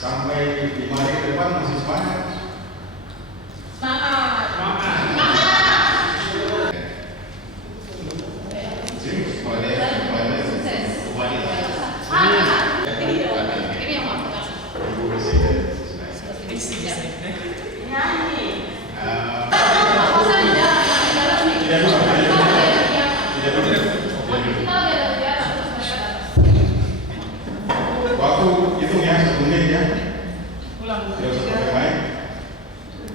Sampai 5 hari ke depan masih semangat. Semangat. Waktu itu ya 1 menit ya. Tidak usah pakai mic.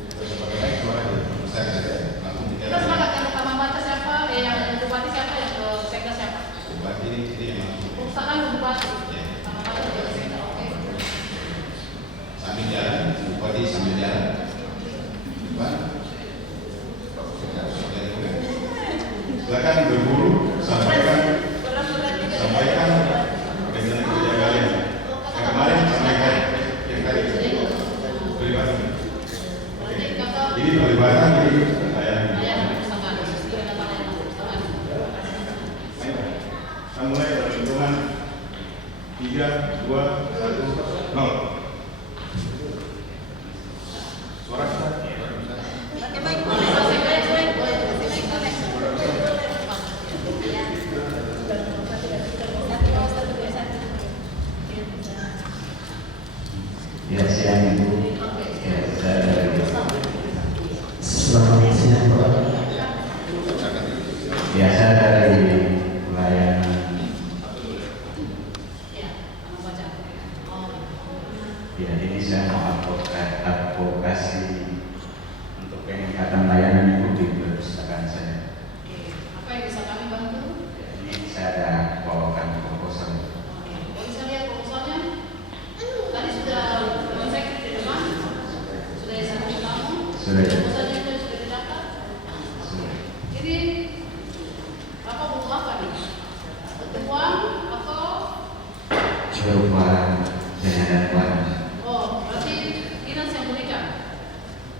Tidak usah pakai mic, suara saya saja. Langsung Kita bicara. semangat yang utama baca siapa, yang bupati siapa, yang ke sekda siapa? Bupati ini yang langsung. Urusan bupati. Sama baca ke sekda, oke. Sambil jalan, bupati sambil jalan. Pak, silakan berburu, sampaikan dengan kerja kalian. Yang kemarin sampaikan yang tadi pelibatan. Ini pelibatan jadi saya. Kita mulai dari hitungan 3, 2, 1, 0. Suara kita. Ya, siang Ibu. Ya, saya dari selamat siang Pak. Ya, saya dari pelayanan. Ya, ini saya mau advokasi untuk peningkatan layanan Ibu di perpustakaan saya. Apa yang bisa kami bantu? Ini saya ada bawakan proposal. Bisa lihat proposalnya? Tadi sudah saya di depan, sudah saya kamu. Sudah. Proposalnya sudah didapat. Jadi apa butuh apa nih? Butuh uang atau? Berupa dan barang. Oh, berarti dinas yang berikan.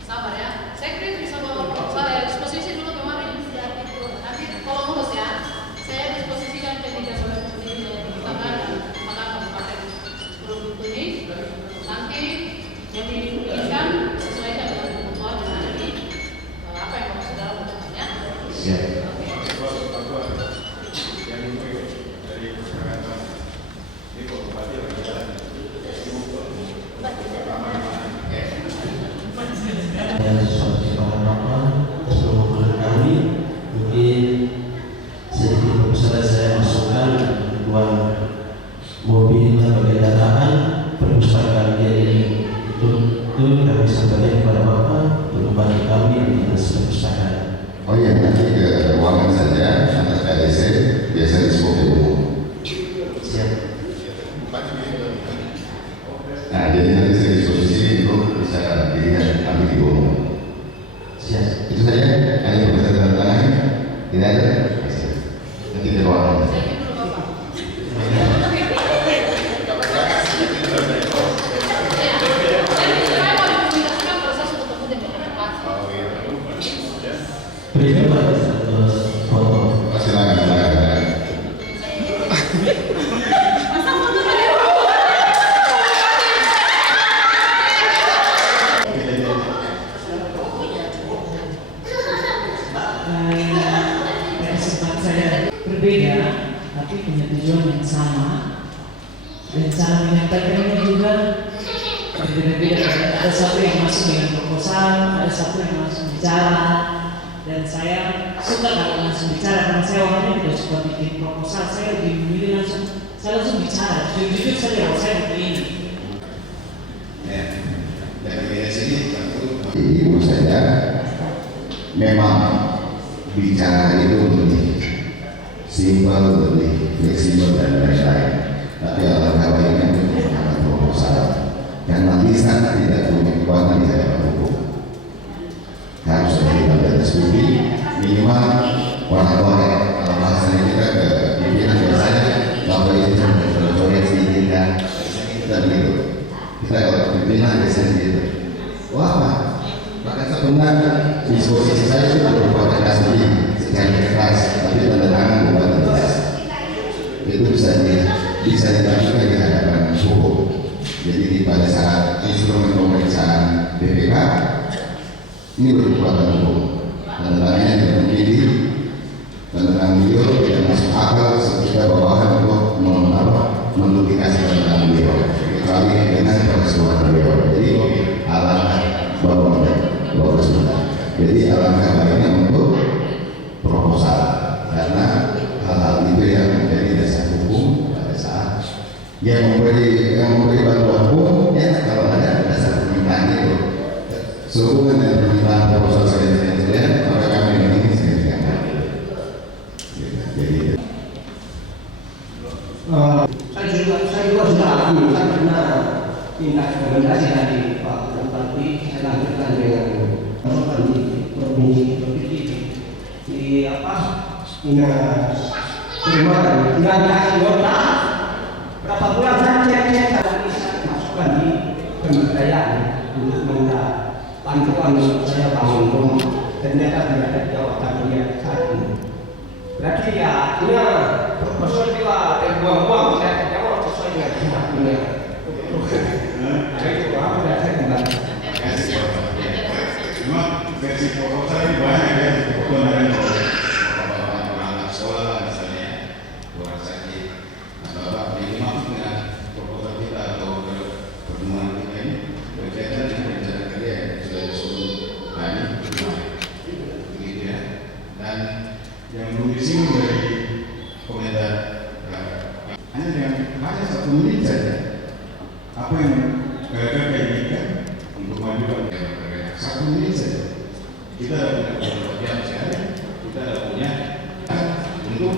Sabar ya. Sekret bisa bawa proposal ya. Disposisi dulu kemarin. Nanti kalau ngurus ya, saya disposisikan ke dinas oleh perpustakaan kabupaten Gunung ini. Nanti yang diinginkan sesuaikan dengan kebutuhan yang ada di apa yang Bapak Saudara butuhkan ya. Siap. Dari persyaratan ini kok bupati lagi jalan. Dan sesuatu pengalaman seluruh kami mungkin sedikit besar saya masukkan dua mobil pendataan perpustakaan ini itu kami sampaikan kepada Bapak untuk membantu kami di dinas perpustakaan. Oh iya, nanti ke ruangan saja, atas KDC, biasa disebut umum. Siap. Nah, jadi nanti saya disposisi untuk bisa dilihat kami di umum. Siap. Itu saja, hanya bisa tanda tangan, tidak ada. Nanti ke ruangan. Saya dulu Bapak. Saya mau dikomunikasikan proses untuk kemudian berdebat. Berikan Pak foto. Silakan, silakan. Kesempatan saya berbeda, tapi punya tujuan yang sama, dan cara menyampaikannya juga berbeda-beda. Ada satu yang masuk dengan proposal, ada satu yang langsung bicara, dan saya suka kalau langsung bicara karena saya orangnya tidak suka bikin proposal. Saya lebih memilih saya langsung bicara. Jujur saja saya begini. Ya, dari sini satu. Ibu saya memang bicara itu lebih simpel, lebih fleksibel dan lain-lain. Tapi alangkah baiknya menggunakan proposal yang nanti sangat tidak punya kekuatan di hadapan hukum. Harus ada di studi minimal orang-orang kalau bahasanya kita ke pimpinan biasanya bahwa itu contohnya sedikit kan kita begitu. Kita kalau pimpinan biasanya gitu. Wah, maka sebenarnya disposisi saya itu merupakan asli secara keras, tapi tanda tangan bukan tegas. Itu bisa dilakukan di hadapan hukum. Jadi pada saat instrumen pemeriksaan BPK ini berkekuatan hukum. Tentangnya tidak mungkin tentang beliau tidak masuk akal kita bawahan untuk menduplikasi tentang beliau kecuali dengan persetujuan beliau. Jadi alangkah bawa sebentar. Jadi alangkah baiknya untuk proposal karena hal-hal itu yang menjadi dasar hukum pada saat yang memberi bantuan hukum ya kalau ada dasar permintaan itu sehubungan dengan permintaan proposal saya maka kami ini saya tidak jadi saya juga sudah alami, saya pernah tindak rekomendasi dari Pak Bupati, saya lanjutkan dengan masukan di provinsi di perumahan tidak dikasih nota berapa bulan saya cek tadi saya masukkan di kementerian untuk minta bantuan saya bangun rumah ternyata tidak ada jawaban dia saat ini. Berarti ya artinya proposal juga terbuang-buang saya jawab sesuai dengan tidak punya. Nah itu apa yang saya kembali. Cuma versi proposal ini banyak ya, bukan ada anak sekolah misalnya, orang sakit, atau ini maksud dengan proposal kita atau pertemuan kita ini berkaitan dengan rencana kerja yang sudah disusun tadi, begitu ya. Dan yang belum disinggung dari komentar hanya 1 menit saja apa yang mereka inginkan untuk majukan 1 menit saja kita ada punya pekerjaan sekali, kita ada punya untuk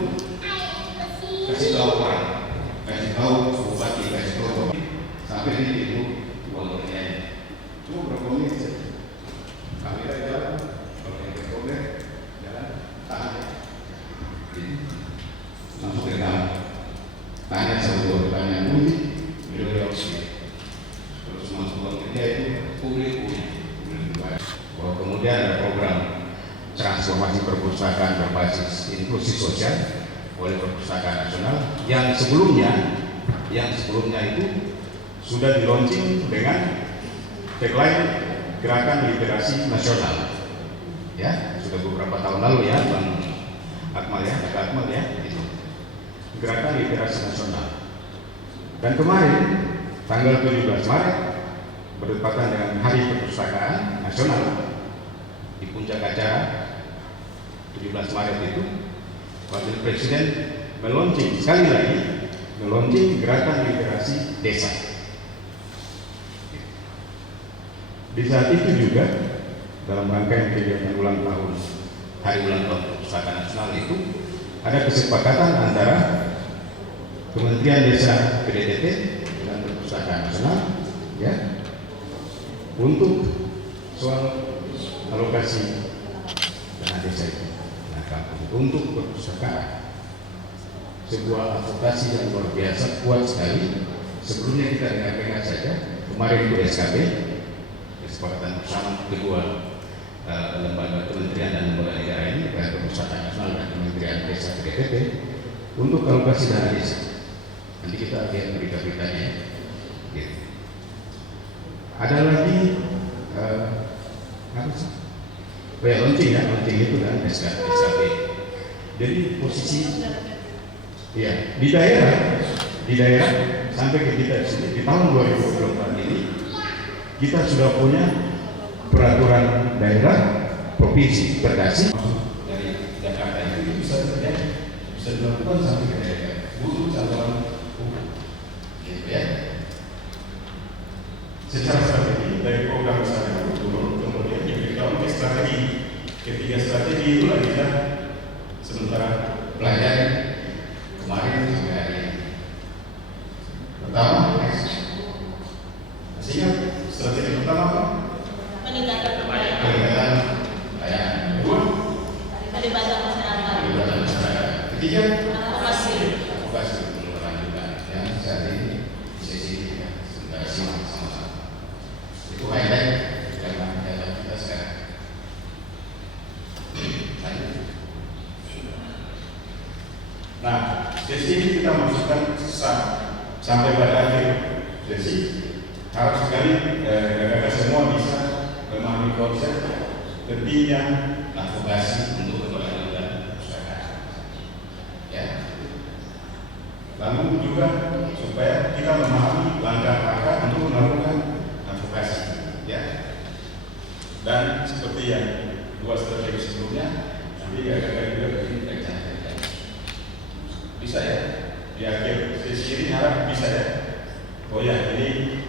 kasih tahu orang, kasih tahu bupati, kasih tahu sampai di itu uangnya cuma berapa menit saja kami jalan kalau yang berproblem jalan tahan langsung ke dalam tanya satu pertanyaan unik beliau jawab terus masuk ke kerja itu publik bahwa kemudian ada program transformasi perpustakaan berbasis inklusi sosial oleh Perpustakaan Nasional yang sebelumnya itu sudah di launching dengan tagline Gerakan Literasi Nasional ya sudah beberapa tahun lalu ya Bang Akmal ya, itu Gerakan Literasi Nasional. Dan kemarin tanggal 17 Maret berdekatan dengan Hari Perpustakaan Nasional di puncak acara 17 Maret itu Wakil Presiden meluncing sekali lagi Gerakan Literasi Desa. Di saat itu juga dalam rangkaian kegiatan ulang tahun Hari Ulang Tahun Perpustakaan Nasional itu ada kesepakatan antara Kementerian Desa PDTT dan Perpustakaan Nasional ya untuk soal alokasi dana desa itu untuk perpustakaan sebuah advokasi yang luar biasa kuat sekali. Sebelumnya kita dengarkan saja kemarin itu SKB kesepakatan bersama kedua lembaga kementerian dan lembaga negara ini Perpustakaan Nasional dan Kementerian Desa PDTT untuk alokasi dana desa. Nanti kita lihat berita-beritanya gitu. Ada lagi apa sih? Launching itu kan SKP. Jadi posisi ya di daerah sampai ke kita di sini di tahun 2024 ini kita sudah punya peraturan daerah provinsi berdasar dari Jakarta itu bisa dilakukan sampai ke daerah butuh catatan hukum gitu ya. Secara strategi dari program misalnya turun kemudian diberikan strategi ketiga strategi itu lagi kita sementara pelajari kemarin sampai hari ini. Pertama, masih ingat strategi pertama apa? Peningkatan Peningkatan layanan. Kedua, pelibatan masyarakat. pelibatan masyarakat. Ketiga, Advokasi. Lanjutan yang saat ini sesi kita sudah simak sama-sama. Itu highlight dalam data kita sekarang. Nah, sesi ini kita masukkan sampai pada akhir sesi harap sekali kakak semua bisa memahami konsep pentingnya advokasi untuk keberlanjutan perpustakaan. Ya. Lalu juga supaya kita memahami langkah-langkah untuk melakukan advokasi, ya. Dan seperti yang dua strategi sebelumnya, nanti kakak juga begini rencana. Bisa ya? Di akhir sesi ini harap bisa ya. Oh ya, ini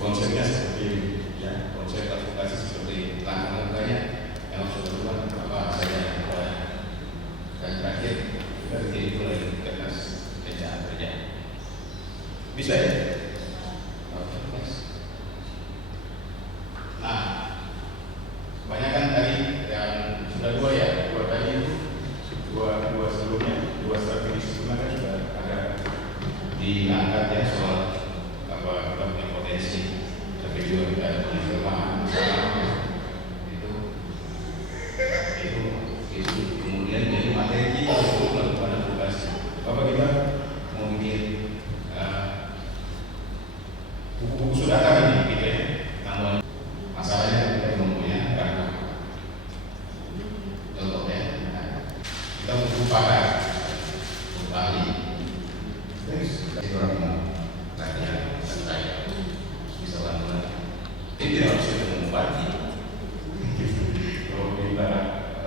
konsepnya seperti ini, ya. Konsep advokasi seperti ini. Langkah-langkahnya yang harus dilakukan apa saja yang boleh. Dan terakhir kita begini mulai kertas rencana kerja. Bisa ya? Oke, yes. Nah, kebanyakan tadi yang sudah dua ya, dua tadi itu dua sebelumnya, dua strategi sebelumnya kan sudah ada diangkat ya soal apa kita punya potensi, tapi juga kita punya kelemahan itu kemudian jadi materi untuk melakukan advokasi. Bapak kita mau bikin buku-buku sudah ada nih gitu ya, namun masalahnya kita belum punya karena contohnya kita butuh pakar ahli terus dari orang mau latihan santai bisa lakukan ini tidak harus kita mengobati kalau kita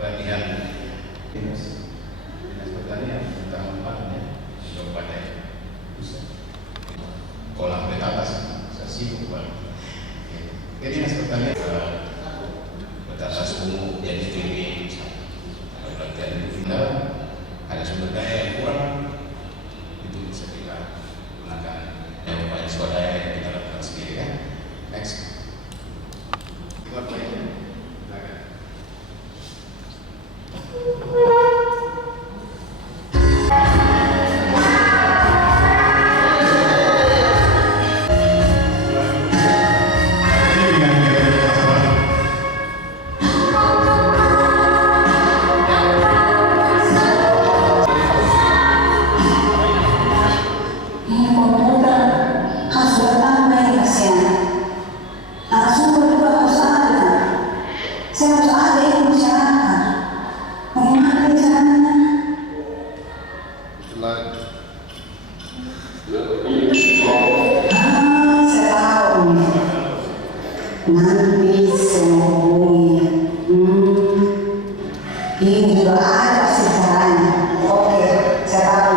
latihan dinas pertanian kita mengobatinya kabupaten bisa kolam atas saya sibuk banget jadi dinas pertanian batas umum jadi PB latihan itu final ada sumber daya yang kurang itu bisa kita gunakan yang banyak swadaya yang kita lakukan sendiri kan. Next kita play silakan. Nanti semuanya, ini juga ada sejarahnya. Oke, saya tahu.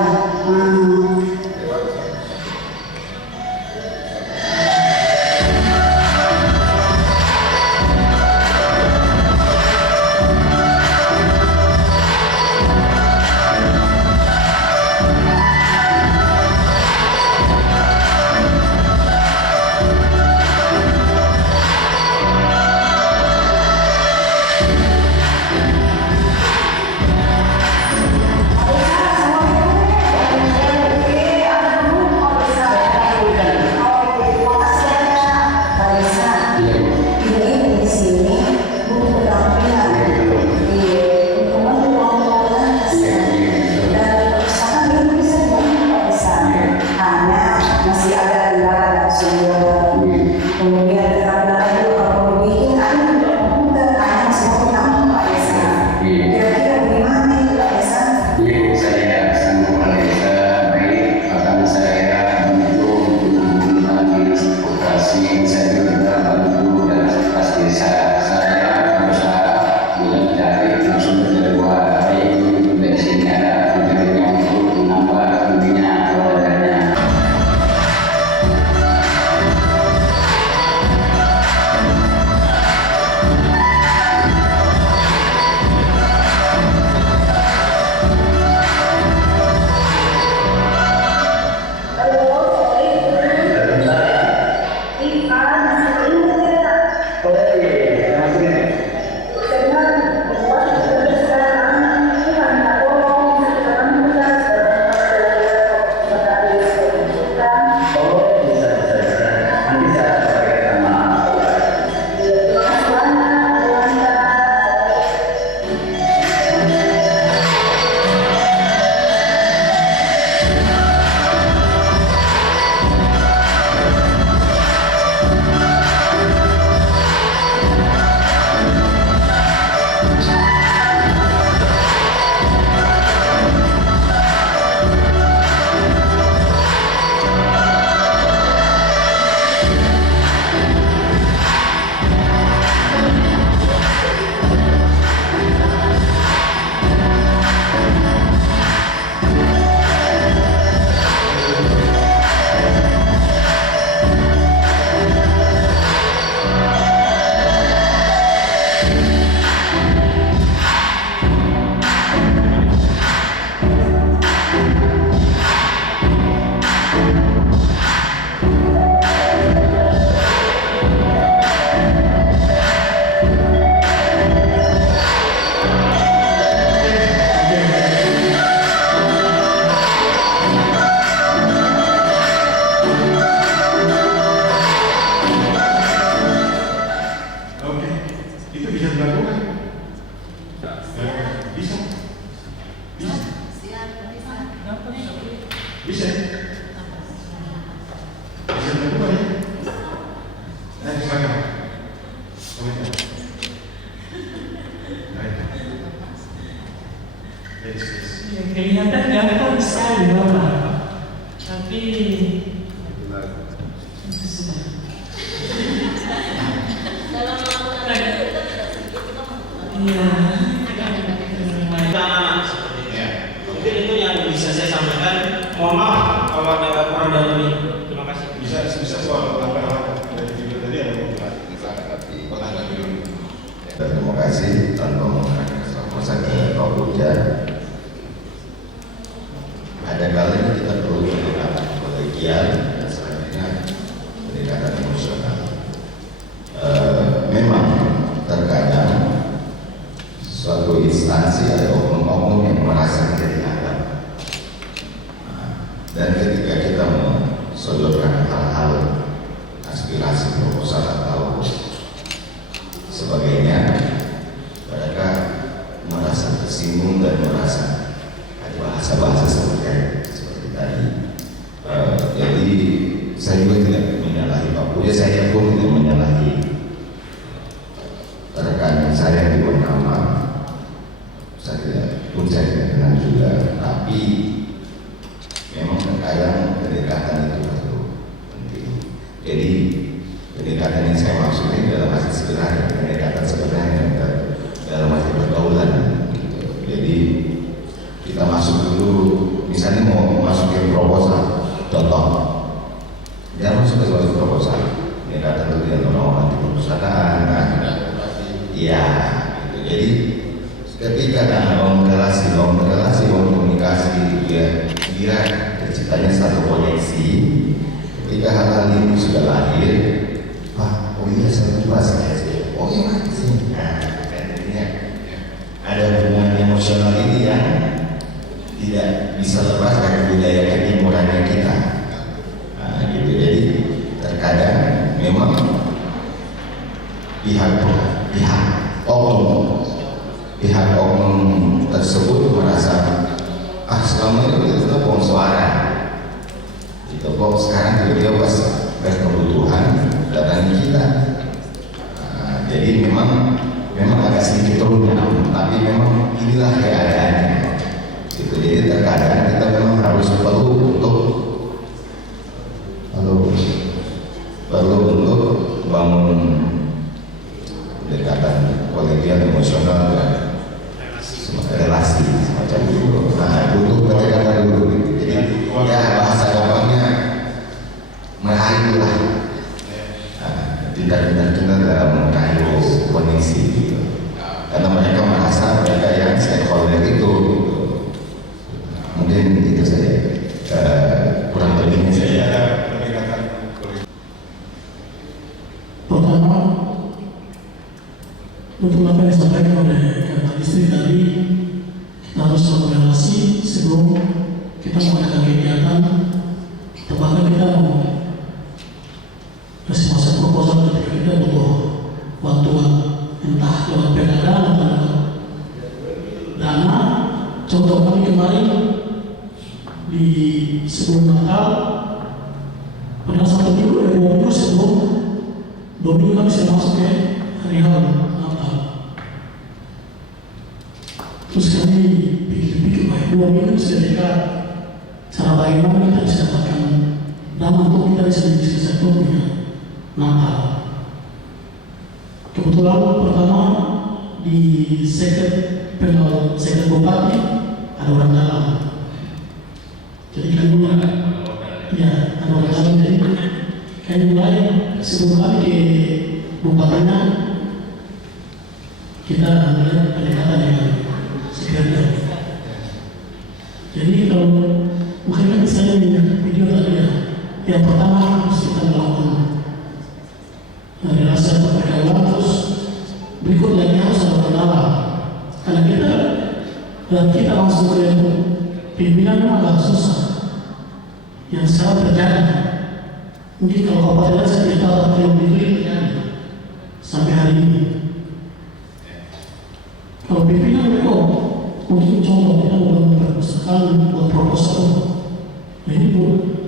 Bisa? Bisa melakukan ya? Nanti silakan. Komentar. Baik. Ya, kelihatan gampang sekali Bapak, tapi sudah. Iya. Mungkin itu yang bisa saya sampaikan. Mohon maaf kalau ada kurang dari ini. Terima kasih. Bisa soal langkah-langkah dari video tadi ada yang dulu. Terima kasih tanpa masa ke Pak Buja. Ada kalanya kita perlu pendekatan kolegial dan selanjutnya pendekatan emosional. Memang terkadang suatu instansi atau oknum-oknum yang merasa tidak dianggap, dan ketika kita mensodorkan hal-hal aspirasi proposal atau sebagainya, mereka merasa tersinggung dan merasa ada bahasa-bahasa seperti tadi. Jadi saya juga tidak menyalahi Pak Buya, saya pun tidak menyalahi rekan saya di Bernama. Saya tidak kenal juga, tapi memang terkadang pendekatan itu perlu penting. Jadi pendekatan yang saya maksud ini dalam arti sebenarnya, pendekatan sebenarnya dalam arti pergaulan. Jadi kita masuk dulu, misalnya mau masukin proposal, contoh, jangan masuk ke suatu proposal, pendekatan itu tidak mau anti perpustakaan, iya. Jadi ketika bangun relasi, komunikasi, ya kira terciptanya satu koneksi. Ketika hal-hal ini sudah lahir, Pak, oh iya saya lupa saya, oh iya sih. Nah, artinya ada hubungan emosional ini yang tidak bisa lepas dari budaya ketimurannya kita. Nah, gitu. Jadi terkadang memang pihak oknum tersebut merasa selama ini kita pohon suara itu kok sekarang dia pas berkebutuhan datang kita. Jadi memang agak sedikit runyam, tapi memang inilah keadaannya gitu. Jadi terkadang kita memang harus perlu untuk bangun pendekatan kolegial emosional dan relasi semacam itu. Nah, butuh pendekatan dulu. Jadi ya bahasa gampangnya merayu lah. Tidak dalam merayu koneksi gitu. Karena mereka merasa mereka yang stakeholder itu gitu. Mungkin itu saja. Kurang lebihnya saya. Pertama, untuk apa yang disampaikan oleh kakak istri tadi, kita harus berrelasi sebelum kita mengadakan kegiatan. Bahkan kita mau kasih masa proposal ketika kita butuh bantuan, entah lewat pengadaan atau dana. Contoh kami kemarin di sebelum Natal, pada 1 minggu 2 minggu sebelum 2 minggu kami sudah masuk ke hari Natal. Terus kami pikir-pikir, 2 minggu sudah dekat. Cara bagaimana kita bisa dapatkan dana untuk kita bisa satu Natal. Kebetulan pertama di sekret bupati ada orang dalam. Jadi kami ada orang dalam. Jadi kami mulai sebelum kami ke bupatinya, kita mulai pendekatan dengan sekretnya. Jadi kalau mungkin saya melihat video tadi ya, yang pertama harus kita melakukan relasi atau pergaulan, terus berikut lagi harus ada kendala. Karena kita langsung ke pimpinan memang agak susah. Yang sekarang terjadi, mungkin kalau kabupaten saya tidak tahu apa yang terjadi sampai hari ini. Kalau pimpinan mungkin contoh kita mau perpustakaan buat proposal, ini Bu,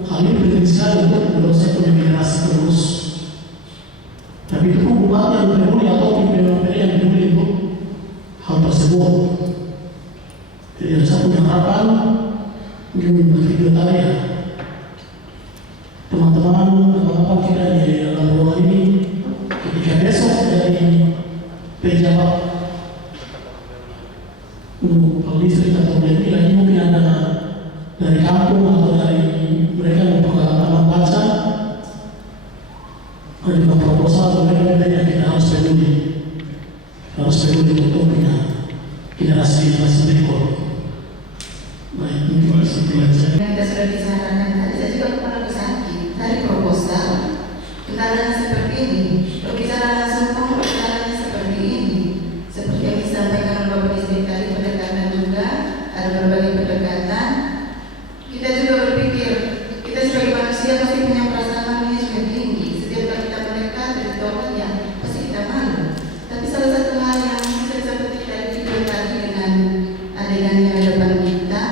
hal ini penting sekali untuk mendorong punya generasi terus. Tapi itu pun bupati yang peduli atau pimpinan yang peduli Bu hal tersebut. Jadi saya punya harapan mungkin video tadi ya, teman-teman apa kita di dalam ruang ini ketika besok dari pejabat listrik atau lebih lagi mungkin ada dari kampung atau dari mereka yang membuka taman baca, ada juga proposal atau mereka yang kita harus peduli untuk punya generasi berikut. Baik, mungkin seperti aja. Kita sudah bicarakan tadi, saya juga kepala sakit dari proposal kendalanya seperti ini, berbicara langsung kendalanya seperti ini, seperti yang disampaikan oleh Bapak Distrik tadi, pendekatan juga ada berbagai pendekatan. Kita juga berpikir kita sebagai manusia pasti punya perasaan manusia juga tinggi. Setiap kali kita mendekat dari orang yang pasti kita malu. Tapi salah satu hal yang bisa seperti dari video tadi dengan adegan yang ada depan kita,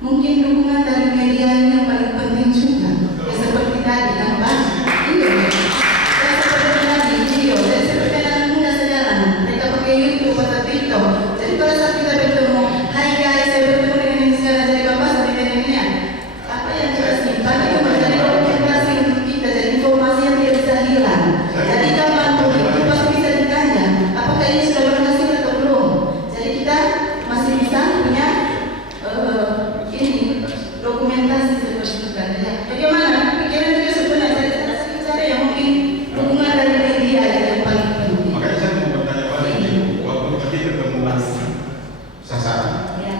mungkin dukungan dari media ini yang paling penting juga. Ya, seperti tadi kan Pak, iya. Ya, seperti tadi video, dan seperti anak muda sekarang, mereka pakai YouTube atau TikTok. Jadi pada saat kita bertemu, hai guys, saya bertemu dengan ini sekarang dari Bapak seperti ini. Apa yang kita simpan itu menjadi dokumentasi untuk kita, jadi informasi yang tidak bisa hilang. Jadi kapanpun itu pasti bisa ditanya, apakah ini sudah berhasil atau belum. Jadi kita masih bisa punya ini dokumentasi seperti itu kan ya. Bagaimana pikiran juga sebenarnya dari cara yang mungkin dukungan dari media yang paling penting. Makanya saya mau bertanya balik, waktu tadi ketemu sasaran. Ya.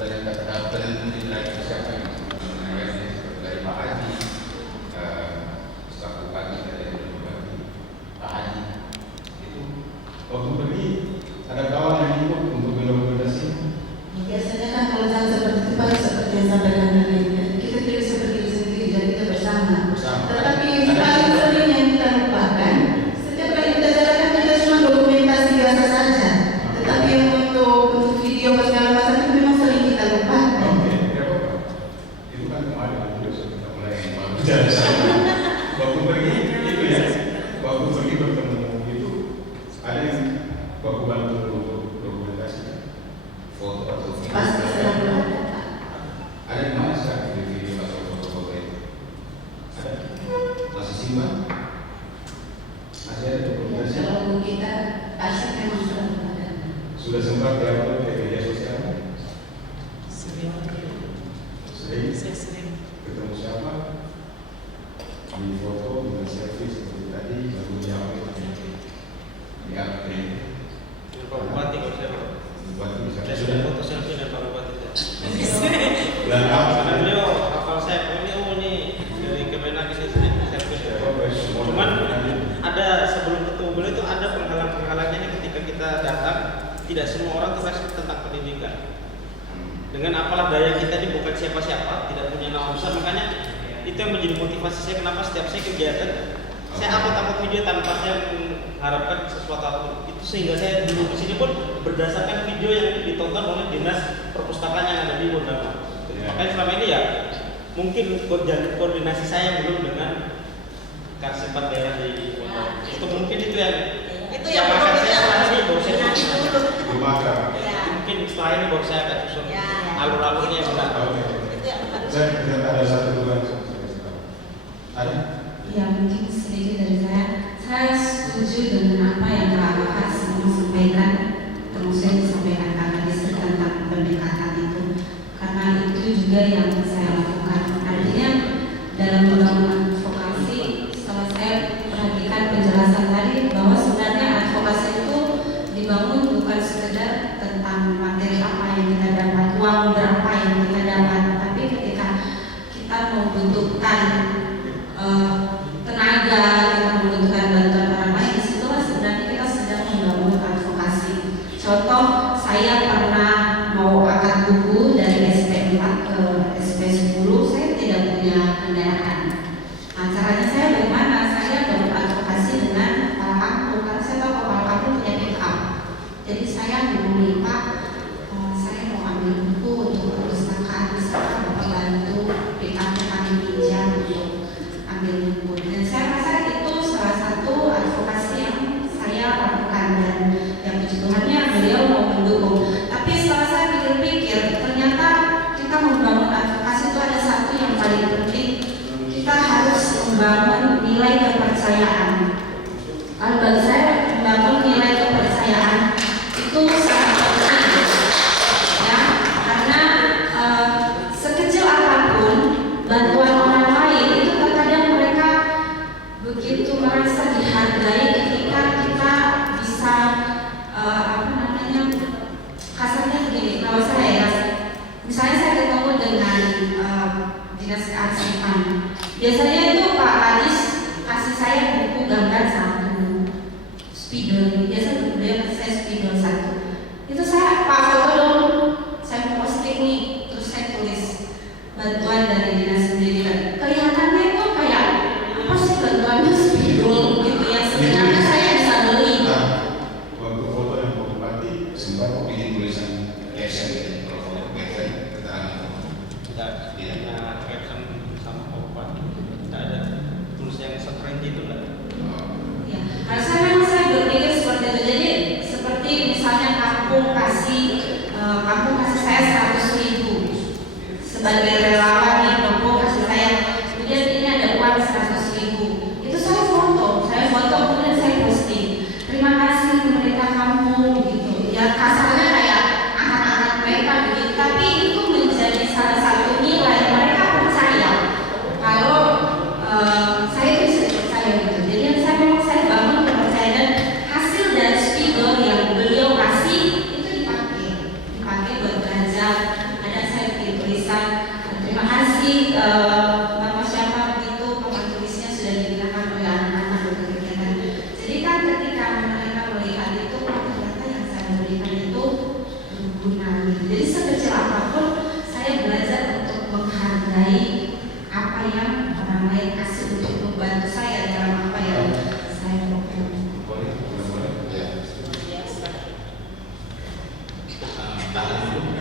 Banyak kata-kata yang mungkin dari siapa yang dari Pak Haji, staf bupati dari Bupati Pak Haji itu waktu pergi ada kawan yang ikut untuk mendokumentasi. Biasanya kan kalau jangan seperti itu Pak, seperti yang sampaikan tadi, kita tidak seperti itu sendiri, jadi kita bersama. Tetapi yang paling sering yang kita lupakan, setiap kali kita jalankan kita cuma dokumentasi biasa saja. Tetapi yang untuk video segala macam itu memang sering kita lupakan. Oke, tidak apa-apa. Itu kan kemarin kita mulai bicara sama. Waktu pergi itu ya, waktu pergi bertemu itu ada yang waktu bantu untuk dokumentasi foto atau video. Pasti selalu ada. Ada di mana sekarang di video atau foto-foto itu? Ada? Masih simpan? Masih ada dokumentasi? Kalau kita pasti memang selalu ada. Sudah sempat diupload ke media sosial? Sering. Sering? Ketemu siapa? Di foto dengan selfie seperti tadi, lalu di-upgrade. Pak Bupati kalau saya Bupati bisa. saya sudah foto selfie dengan Pak Bupati. Dan Karena beliau hafal saya, ini dari Kemenak ini selfie. Cuman ada sebelum ketemu beliau itu ada penghalang-penghalangnya nih ketika kita datang, tidak semua orang kita tentang pendidikan. Dengan apalah daya kita ini bukan siapa-siapa, tidak punya nama besar, makanya itu yang menjadi motivasi saya kenapa setiap saya kegiatan saya upload video tanpa saya mengharapkan sesuatu apa itu, sehingga saya dulu di sini pun berdasarkan video yang ditonton oleh dinas perpustakaan yang ada di Wondaman. Makanya selama ini ya mungkin koordinasi saya belum dengan Karsipan daerah di Wondaman. Itu mungkin itu yang akan saya setelah ini baru saya mungkin setelah ini baru saya akan susun alur-alurnya yang benar. Saya ada satu tugas. Ada? Ya mungkin sedikit dari saya setuju dengan apa yang Pak Bakas sampaikan, termasuk disampaikan Kak Distrik tentang pendekatan itu, karena itu juga yang saya lakukan. Artinya dalam membangun advokasi, setelah saya perhatikan penjelasan tadi bahwa sebenarnya advokasi itu dibangun bukan sekedar tentang materi apa yang kita dapat, uang berapa yang kita dapat, tapi ketika kita membutuhkan tenaga, kita membutuhkan bantuan orang lain, disitulah sebenarnya kita sedang membangun advokasi. Contoh, saya pernah mau angkat buku dari SP4 ke SP10, saya tidak punya kendaraan. membangun nilai kepercayaan. Kalau bagi saya membangun nilai kepercayaan itu sangat penting, ya, karena sekecil apapun bantuan orang lain itu terkadang mereka begitu merasa dihargai ketika kita bisa kasarnya begini. Kalau saya, misalnya saya ketemu dengan dinas kearsipan, biasanya itu Pak Kadis kasih saya buku gambar satu, spidol, biasa dia kasih saya spidol satu. Itu saya Pak foto dong, saya posting nih, terus saya tulis bantuan dari dinas pendidikan. Kelihatannya itu kayak apa sih bantuannya spidol gitu ya, sebenarnya saya bisa beli. Waktu foto yang foto mati, sempat kok bikin tulisan caption gitu, kalau foto caption keterangan tidak ada caption sama obat, tidak ada tulis yang sekeren itu lah. Ya, harusnya memang saya berpikir seperti itu. Jadi seperti misalnya kampung kasih saya 100.000 sebagai relawan di kampung kasih saya, kemudian ini ada uang 100.000. Itu saya foto kemudian saya posting. Terima kasih pemerintah kampung gitu. Ya kasarnya kayak angkat-angkat mereka begitu, tapi itu menjadi salah satu nilai mereka percaya kalau saya itu bisa dipercaya gitu. Jadi saya bangun kepercayaan, dan hasil dari spidol yang beliau kasih itu dipakai buat belajar. Ada saya bikin tulisan terima kasih Bapak siapa begitu, papan tulisnya sudah digunakan oleh anak-anak untuk kegiatan. Jadi kan ketika mereka melihat itu, ternyata yang saya berikan itu berguna. Jadi sekecil apapun saya belajar untuk menghargai apa yang orang lain kasih untuk membantu saya dalam apa yang saya lakukan. tahan dulu,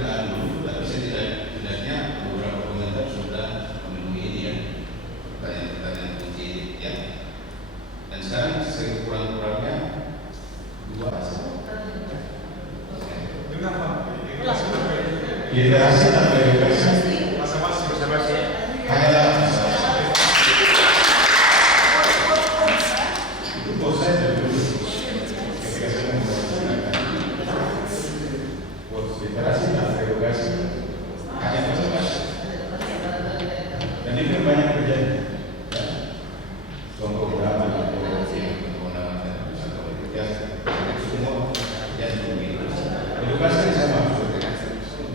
tahan dulu, tapi setidaknya beberapa komentar sudah memenuhi ini ya, pertanyaan-pertanyaan kunci ini ya. Dan sekarang sekurang-kurangnya 2 literasi tanpa edukasi basa-basi hanyalah itu bos saya dari dulu ketika saya menggunakan bos literasi tanpa edukasi hanya basa-basi, dan itu banyak terjadi ya. Contoh beberapa kewenangan dan ya semua yang begitu. Edukasi sama,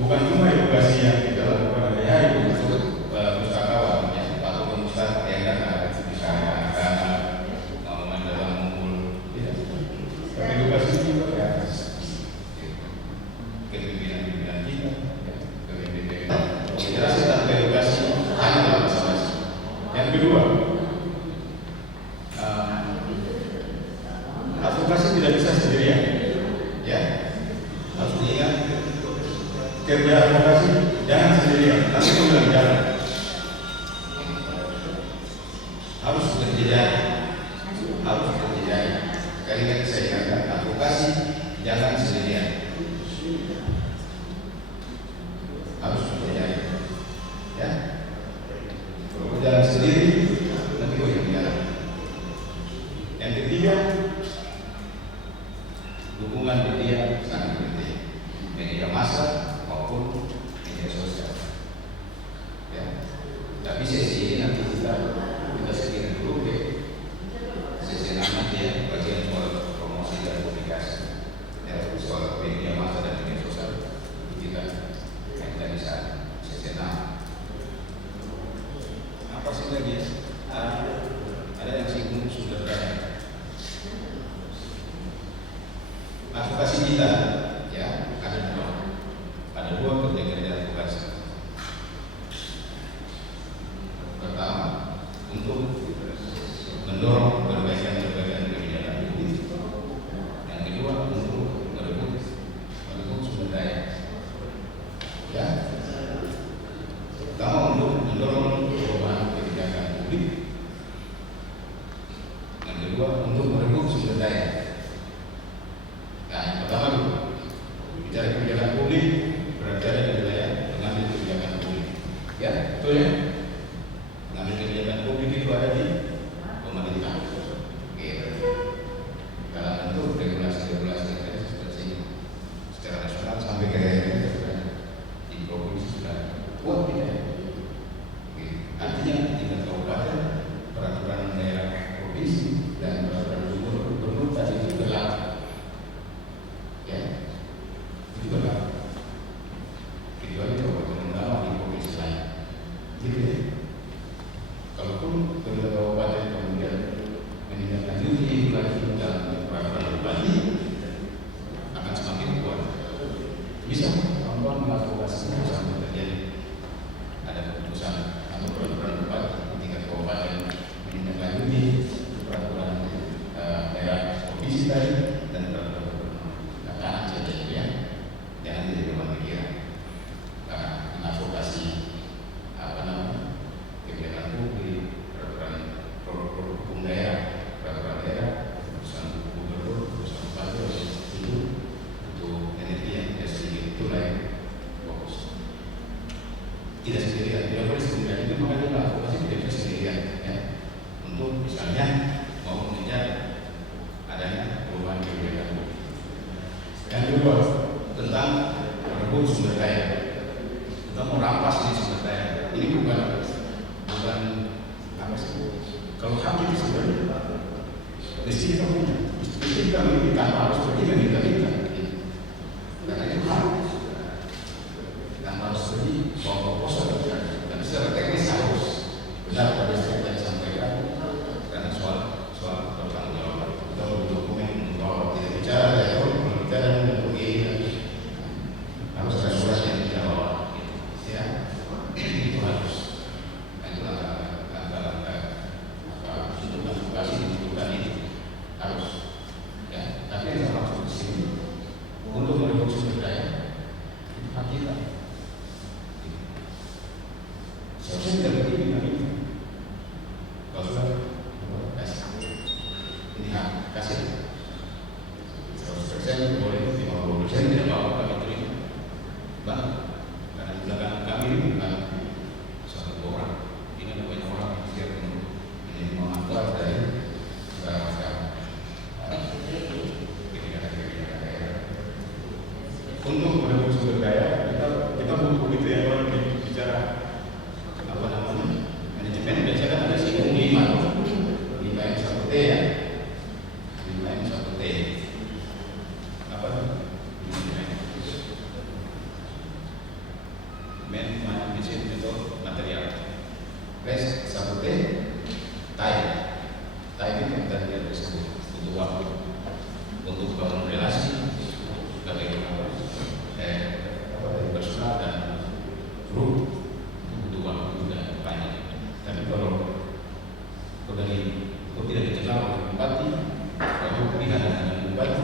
bukan cuma edukasi yang kita lakukan ya itu pustakawan ya, atau pustaka yang ada misalnya anak-anak mau main dalam ngumpul ya. Tapi edukasi juga ke atas kepimpinan kita ya, kepimpinan literasi tanpa edukasi hanya basa-basi. Yang kedua, advokasi tidak bisa sendirian ya, harus diingat kerja advokasi jangan sendirian, nanti mengganggu jalan, harus berjejaring, kali ini saya ingatkan advokasi jangan sendirian, harus berjejaring ya. Kalau berjalan sendiri nanti goyang jalan. Yang ketiga, dukungan media sangat penting, media massa maupun media sosial ya. Tapi sesi ini nanti kita sekiranya dulu deh, sesi nanti ya, bagian soal promosi dan komunikasi ya, soal media massa dan media sosial kita bisa sesi 6. Apa sih lagi ya? Ada yang singgung sudah berada advokasi kita ya, ada dua kerja-kerja advokasi. Pertama, untuk mendorong perbaikan kebijakan publik. Yang kedua, untuk merebut sumber daya ya. Pertama, untuk mendorong perubahan kebijakan publik. Yang kedua, untuk merebut sumber daya. Nah, yang pertama dulu, bicara kebijakan publik, berarti ada wilayah mengambil kebijakan publik. Ya, betul ya? Mengambil kebijakan publik Oh tidak. Artinya tingkat kabupaten, peraturan daerah provinsi dan peraturan gubernur tadi itu berlaku. Ya, itu berlaku. Kecuali kabupaten Ungawa di provinsi lain. Gitu ya. Kalaupun kedua kabupaten kemudian menindaklanjuti lagi dalam peraturan bupati akan semakin kuat. Bisa kawan-kawan mengadvokasinya sampai terjadi ada keputusan atau peraturan bupati di tingkat kabupaten menindaklanjuti peraturan daerah provinsi tadi dan peraturan gubernur. Nah, saja itu ya, jangan jadi beban pikiran. Karena mengadvokasi kebijakan publik, peraturan produk hukum daerah, peraturan daerah, keputusan gubernur, keputusan bupati itu butuh energi yang tidak sedikit, itu lain fokus. Tidak sendirian, tidak boleh sendirian, itu makanya advokasi tidak bisa sendirian ya. Untuk misalnya mau mengejar adanya perubahan kebijakan publik. Yang kedua tentang merebut sumber daya, kita mau rampas ini sumber daya. Ini bukan apa sih? Kalau hak itu sebenarnya mesti kita punya, mesti kita memiliki tanpa harus pergi meminta-minta. Karena itu hak, tanpa harus pergi bawa proposal. Tapi secara teknis harus benar pada setiap yang disampaikan. Karena soal bertanggung jawab, kita perlu dokumen untuk bahwa tidak bicara ya, kalau bicara dan pergi harus ada surat yang dijawab. Ya, itu harus. Untuk advokasi dibutuhkan ini harus ya, tapi yang saya maksud di sini untuk merebut sumber daya itu hak kita. Seharusnya tidak begini hari ini. Kalau sudah kasih ini hak kasih 100% boleh 50% tidak apa-apa kami terima. Bang, karena di belakang kami ini bukan satu orang, ini ada banyak orang yang siap untuk memanfaat dari kebijakan daerah. Untuk merebut sumber daya, kita butuh begitu ya kalau bicara apa namanya manajemen biasanya kan ada singgung 5M1T ya, 5M1T apa mesin metode material plus 1T time itu yang tadi kita sebut untuk waktu untuk bangun relasi bagaimana personal dan grup butuh waktu juga banyak. Tapi kalau tidak dikenal oleh bupati, kalau pilihan dengan bupati,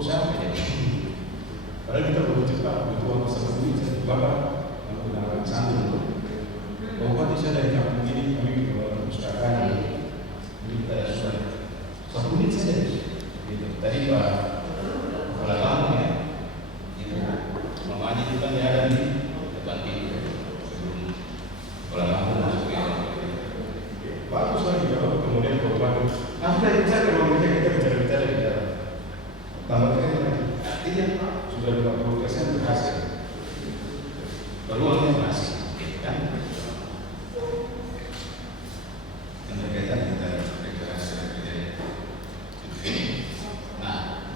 siapa jadi? Padahal kita belum cepat butuh waktu seperti ini. Bapak kalau menggunakan santun untuk bupati saya dari kampung ini kami ke perpustakaan ini kita sudah 1 menit saja gitu. Tadi Pak Kepala Kampung ya itu mamanya itu kan ada di depan pintu sebelum Kepala Kampung masuk ya bagus lagi kalau kemudian bapak nanti bicara kalau kita bicara tambahkan lagi artinya sudah 50% berhasil peluangnya masih kan yang berkaitan dengan rekreasi dan budaya. Nah,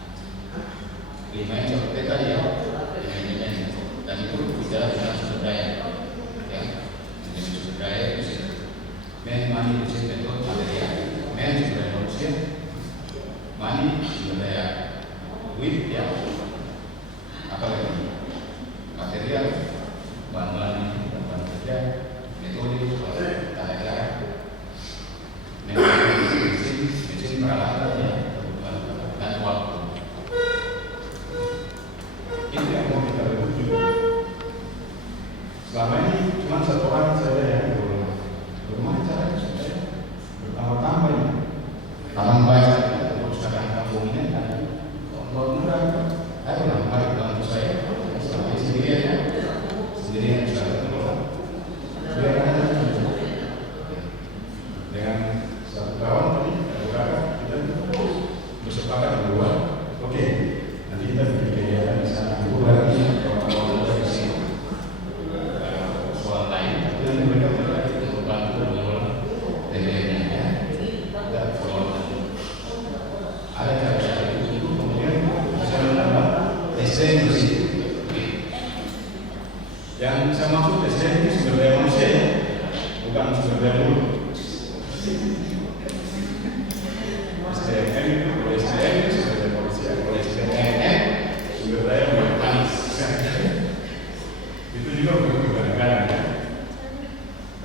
5M1T tadi ya, dan itu bicara tentang sumber daya, ya, sumber daya itu money itu metode material, sumber daya manusia, money sumber daya duit ya, apalagi material, bahan-bahan kerja, metode, tata cara. Mesin peralatannya dan waktu itu yang mau kita rebut juga. Selama ini cuma satu orang saja yang bagaimana caranya supaya bertambah-tambah ini taman baca perpustakaan kampung ini kan kalau murah ayolah mari bantu saya sampai sendirian misalnya itu biar dengan satu kawan tadi beberapa kita bersepakat berdua oke nanti kita bikin kegiatan di sana lagi kawan-kawan kita di sini nanti mereka membantu mengelola TDN-nya ya. Dan ada cara itu kemudian bisa menambah SDM di situ. Yang saya maksud SDM itu sumber daya manusia ya, bukan sumber daya mulut. SDM itu kalau SDM itu sumber daya manusia, kalau SDM sumber daya panis. Itu juga begitu kadang-kadang ya.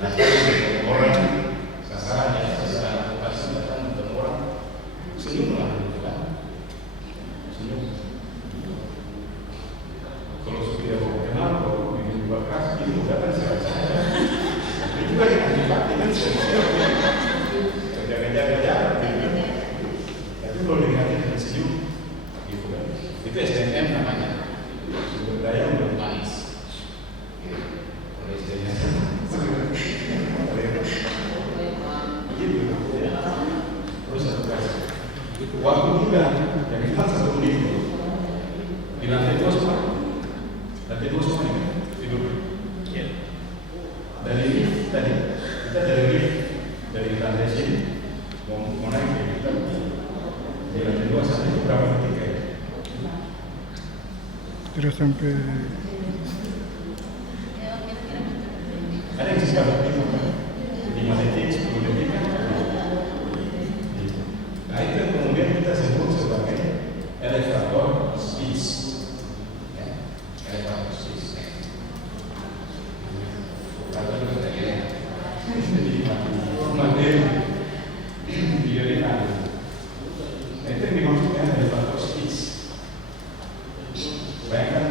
Nah, orang sasarannya sasaran pasti datang untuk orang senyumlah gitu kan, senyum. Kalau sudah mau kenal, kalau ingin berkas, itu datang saya. Itu juga yang anti kan saya. Kerja-kerja jarak gitu. Tapi kalau dengan senyum, gitu kan. Itu SDM namanya. Sumber daya untuk manis. Kalau SDM terus satu kali waktu kita yang kita satu menit di lantai dua semua ini tidur dari tadi kita dari lantai sini mau naik ke kita di lantai dua sampai berapa detik ya? Terus sampai ada yang sekitar 5 detik, 10 detik kan? Nah itu yang kemudian kita sebut sebagai elevator speech ya, elevator speech atau juga ya jadi materi video ini ada itu yang dimaksudkan elevator speech. Bayangkan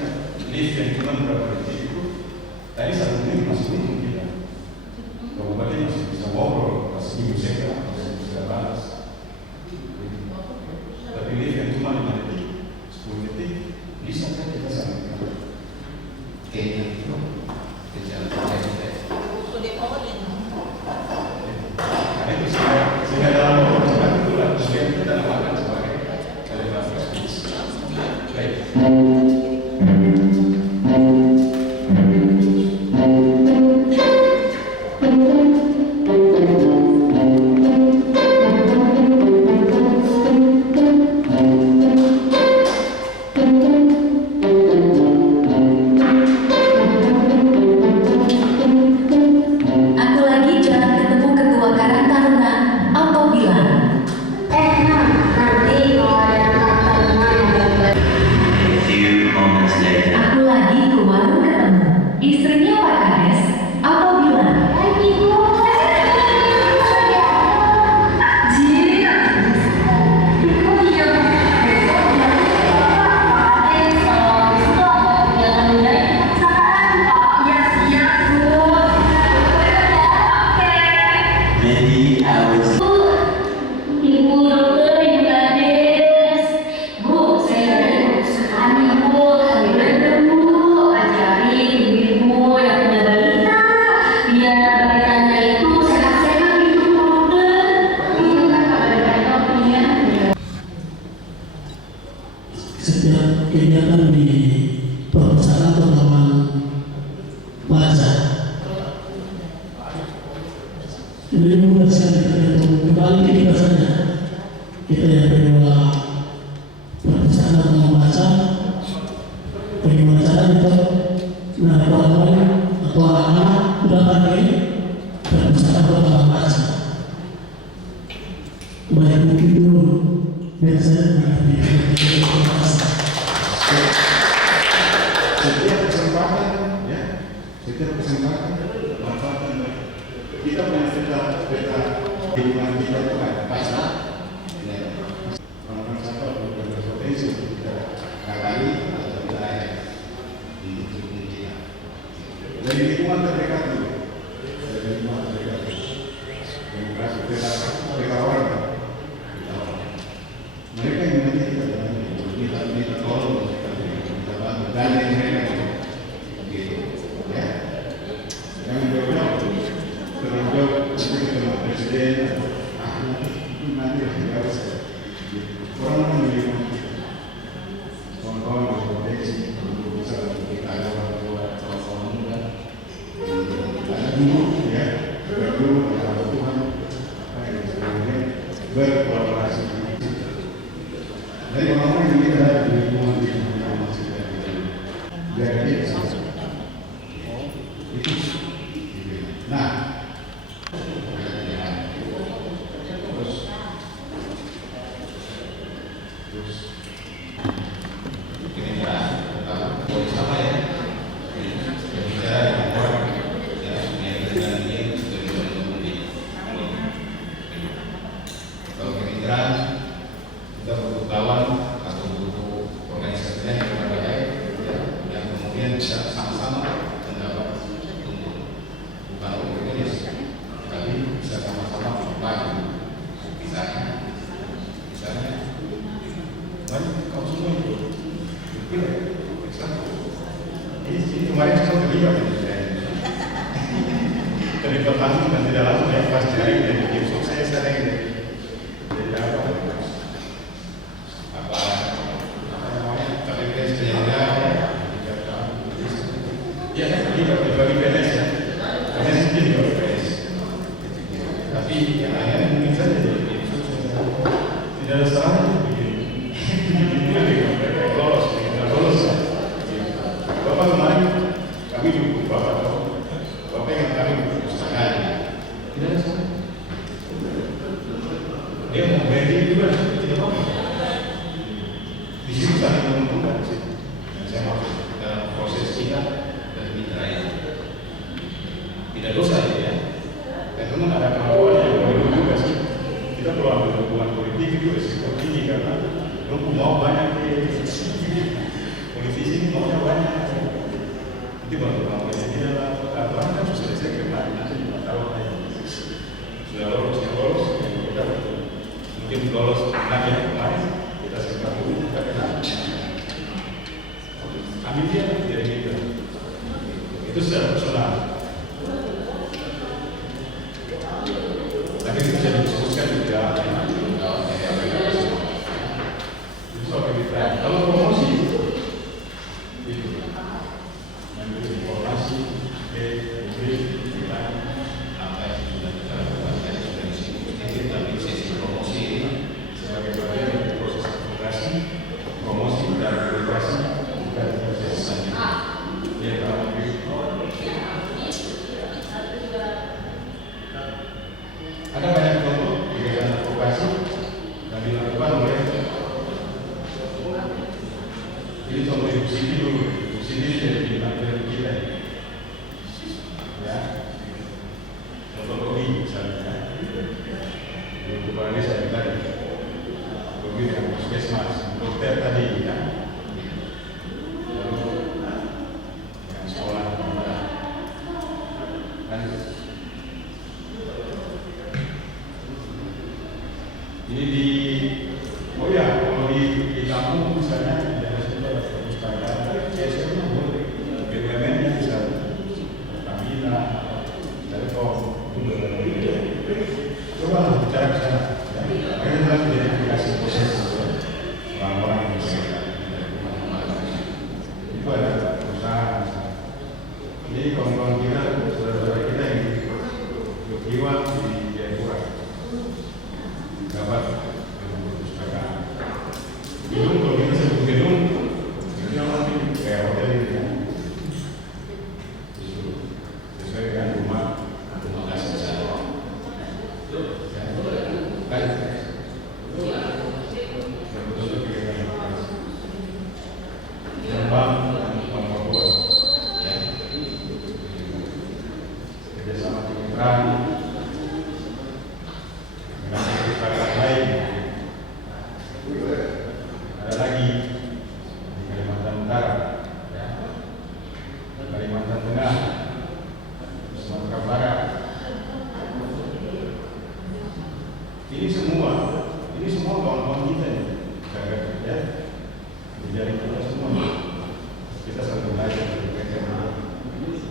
lift yang cuma berapa detik itu tadi 1 menit masih bingung kita kabupaten masih bisa ngobrol, masih bisa bisa balas. Tapi lift yang cuma 5 detik, 10 detik, bisa kan kita sampaikan. Kayaknya itu kejalan kita. Karena itu sehingga dalam waktu itulah kemudian kita namakan sebagai elevator speech. Baik. Setiap kegiatan di perpustakaan terutama baca. Jadi mempersiapkan kita untuk kembali ke kita saja. Kita yang kedua perpustakaan membaca, bagaimana cara kita orang atau anak-anak datang ke perpustakaan terutama baca. Baik mungkin dulu biasanya setiap kesempatan manfaatkan kita punya peta kehidupan kita itu kan pasal orang siapa yang berpotensi untuk kita kali atau wilayah di lingkungan kita dari lingkungan terdekat dulu yang berasa peta orang mereka yang nanti kita tolong kita bantu dan yang mereka gitu ya yang jauh-jauh terlalu jauh presiden nanti harus orang memiliki kawan-kawan berpotensi untuk bisa kita ada orang tua kawan-kawan muda dulu ya, dulu Tuhan berkolaborasi. Dari orang-orang yang kita ada di lingkungan masjid jadi itu. Nah, terus kira-kira polis apa ya? Bicara dengan orang ya, dengan dia sudah bisa mengundi. Kalau kira-kira kita butuh kawan atau butuh organisasinya yang berbeda ya, yang kemudian bisa sama-sama mendapat tumbuh, bukan organisasi, tapi bisa sama-sama maju. Misalnya banyak kaum semua itu ini kemarin saya terlibat terlibat langsung dan tidak langsung ya, pas dari tim sukses saya ini jadi apa namanya KPPS penyelenggara ya saya terlibat bagi PNS ya, PNS mungkin juga PNS, tapi yang akhirnya mungkin saja jadi tim sukses tidak ada salahnya lolos. Bapak kemarin kami juga bapak yang kami usahakan tidak ada salah. Dia mau branding juga tidak apa-apa. Di sini saling menguntungkan sih. Dan saya maksud dalam proses kita dan mitra ini tidak dosa ya. Dan memang ada kemauan yang baru juga sih. Kita perlu ambil hubungan politik itu risiko tinggi karena lu mau banyak politisi ini maunya banyak. Nanti baru kalau dia aturan kan sudah selesai kemarin nanti 5 tahun aja. Sudah lolos yang lolos kita mungkin lolos lagi yang kemarin kita simpan dulu kita kenal. Kami dia dari kita itu secara personal. Tapi itu bisa disebutkan juga. Kalau promosi itu mengambil informasi apa yang sudah kita lakukan sudah disebutkan, tapi sesi promosi ini sebagai bagian dari proses advokasi, promosi dan edukasi bukan proses selanjutnya. Ya, ada banyak contoh kegiatan advokasi yang dilakukan oleh ini contoh ibu sini dulu, ibu sini jadi pimpinan kita ya, contoh Rogi misalnya ibu kepala desa yang tadi Rogi dengan puskesmas, dokter tadi ya, lalu yang sekolah dan ini di oh ya kalau di kampung misalnya BUMN-nya bisa Pertamina, Telkom, coba bicara ke sana. Karena dalam identifikasi proses orang-orang yang bisa itu ada perusahaan. Ini kawan-kawan kita, saudara-saudara kita yang berjiwa di Jayapura, dapat perpustakaan. Gedung kalau kita sebut gedung, ini nanti kayak hotel ini ya. Sesuai dengan rumah kasih saya. Kan? Betul-betul kira-kira. Lembang dan Papua. Ya. Kerjasama kemitraan dengan perpustakaan lain. Ada lagi di Kalimantan Utara, ya. Kalimantan Tengah, Sumatera Barat. Ini semua kawan-kawan kita nih, ya. Menjadi kita semua. Kita selalu belajar dari mereka.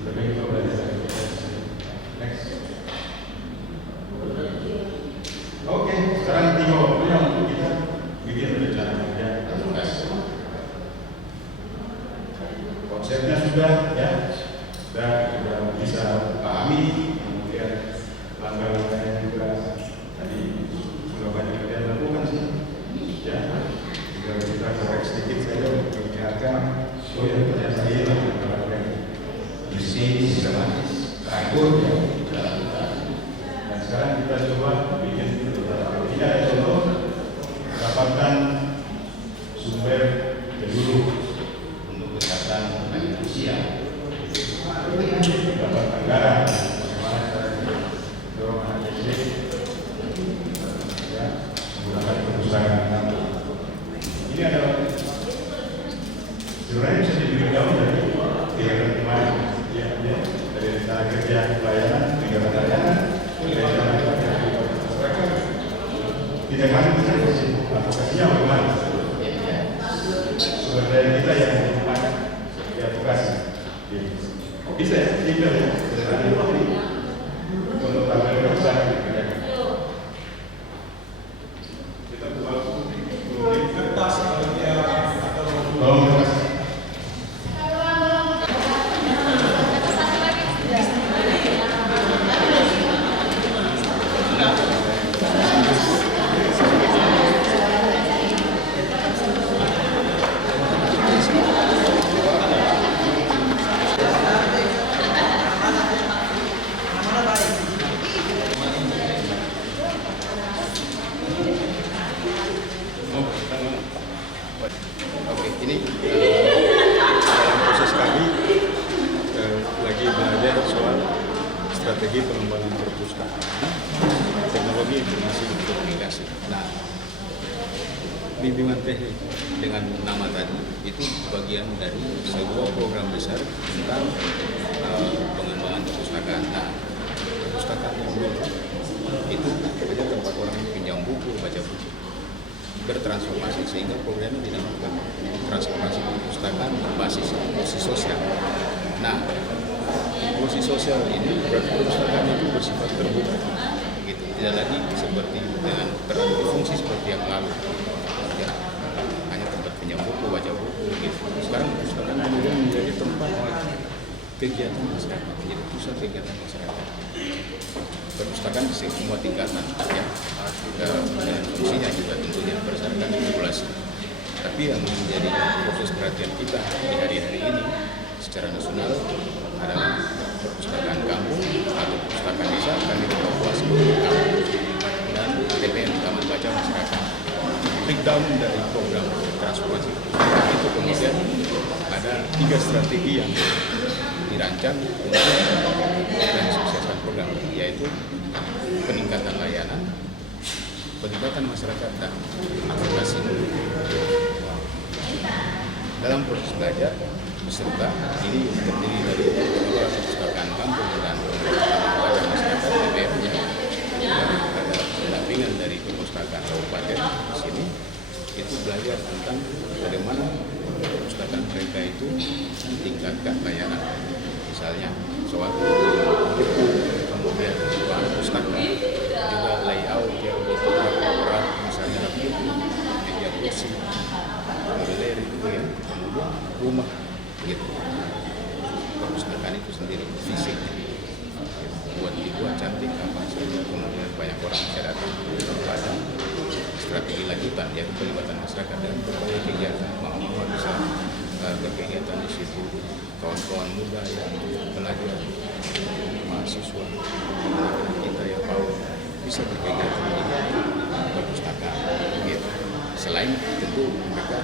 Tapi kita belajar dari mereka. Next. bisa pahami, kemudian langkah-langkahnya juga tadi sudah banyak kita lakukan sih. Ya, jika kita korek sedikit saja untuk mengingatkan, oh ya ternyata saya lakukan bisnis sistematis, teratur ya. Dan sekarang kita coba bikin ini ada contoh dapatkan sumber dulu untuk kesehatan manusia, dapat anggaran bagaimana caranya dorong anak SD ya menggunakan perpustakaan. Ini adalah sebenarnya bisa diberitahu dari kegiatan kemarin ya, dari rencana kerja pelayanan, kegiatan layanan, rencana kerja masyarakat. Tidak kan kita masih advokasinya bagaimana? Sumber daya kita yang banyak di advokasi. Bisa ya, tidak ya. Untuk tampil ke besar kita buat kertas atau kertas. Oke, ini dalam proses kami lagi belajar soal strategi pengembangan perpustakaan, teknologi informasi dan komunikasi. Nah, bimbingan teknik dengan nama tadi itu bagian dari sebuah program besar tentang pengembangan perpustakaan. Nah, perpustakaan yang dulu itu ada tempat orang pinjam buku, baca buku, bertransformasi sehingga programnya dinamakan transformasi perpustakaan berbasis inklusi sosial. Nah, inklusi sosial ini berarti perpustakaan itu bersifat terbuka, gitu. Tidak lagi seperti dengan fungsi seperti yang lalu, ya, hanya tempat pinjam buku, baca buku, gitu. Sekarang perpustakaan kemudian menjadi tempat kegiatan masyarakat, menjadi pusat kegiatan masyarakat. Perpustakaan di semua tingkatan, ya, dan fungsinya juga tentunya berdasarkan regulasi. Tapi yang menjadi fokus perhatian kita di hari-hari ini secara nasional adalah perpustakaan kampung atau perpustakaan desa kami Papua sebagai kampung dan TPM Taman Baca Masyarakat. Breakdown dari program transformasi itu kemudian ada 3 strategi yang dirancang untuk mensukseskan program, yaitu peningkatan layanan, pelibatan masyarakat, dan advokasi. Dalam proses belajar, peserta ini terdiri dari kepala perpustakaan kampung dan taman masyarakat TPM-nya. Ada pendampingan dari perpustakaan kabupaten di sini. Itu belajar tentang bagaimana perpustakaan mereka itu meningkatkan layanan. Misalnya soal buku, kemudian bahan pustaka, juga layout yang berat, misalnya buku, meja kursi, mobilier itu ya, kemudian rumah, gitu. Perpustakaan itu sendiri fisik, dibuat cantik apa saja, kemudian banyak orang bisa datang. Ada strategi lanjutan yaitu pelibatan masyarakat dan berbagai kegiatan, mau bisa berkegiatan di situ, kawan-kawan muda yang pelajar, mahasiswa, kita ya mau bisa berkegiatan di perpustakaan, gitu. Selain tentu mereka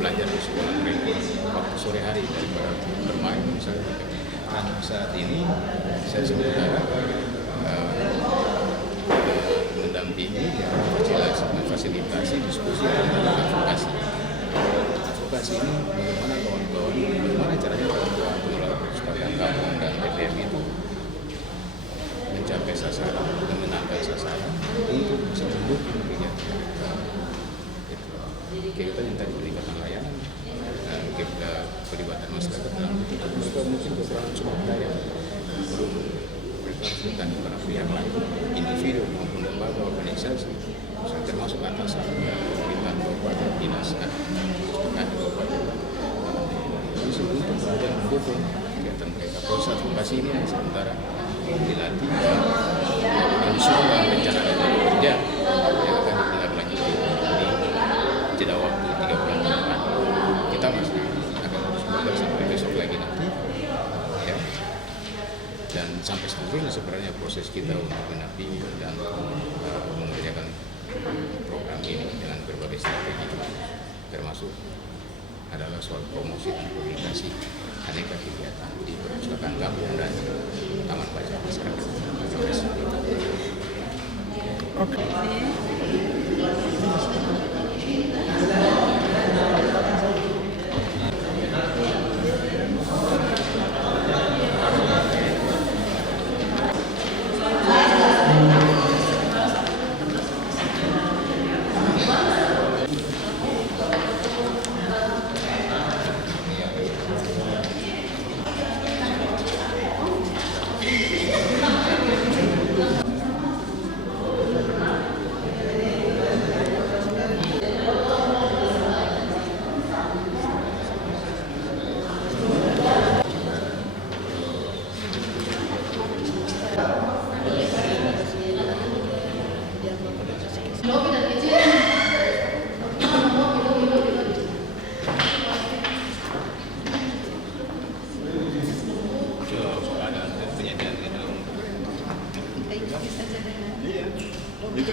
belajar di sekolah mereka waktu sore hari daripada bermain misalnya. Dan saat ini saya sebenarnya mendampingi ya, fasilitasi diskusi tentang advokasi. Advokasi ini bagaimana kawan-kawan, bagaimana caranya kawan-kawan pengelola perpustakaan kampung dan TPM itu mencapai sasaran, memenangkan sasaran untuk bisa mendukung kegiatan yang tadi peningkatan layanan, pelibatan masyarakat dalam juga mungkin kekurangan sumber daya, belum mereka harus ditanding para pihak lain, individu maupun lembaga organisasi, termasuk atasan pemerintahan kabupaten, dinas perpustakaan kabupaten, untuk belajar mendukung kegiatan proses advokasi ini sementara dilatih dan semua rencana dari kerja yang akan ditindaklanjuti di jeda waktu 3 bulan ke depan. Kita masih akan terus belajar sampai besok lagi nanti, ya. Dan sampai seterusnya sebenarnya proses kita untuk menapi dan mengerjakan program ini dengan berbagai strategi, termasuk adalah soal promosi dan komunikasi aneka kegiatan di perpustakaan kampung dan taman baca masyarakat. Oke.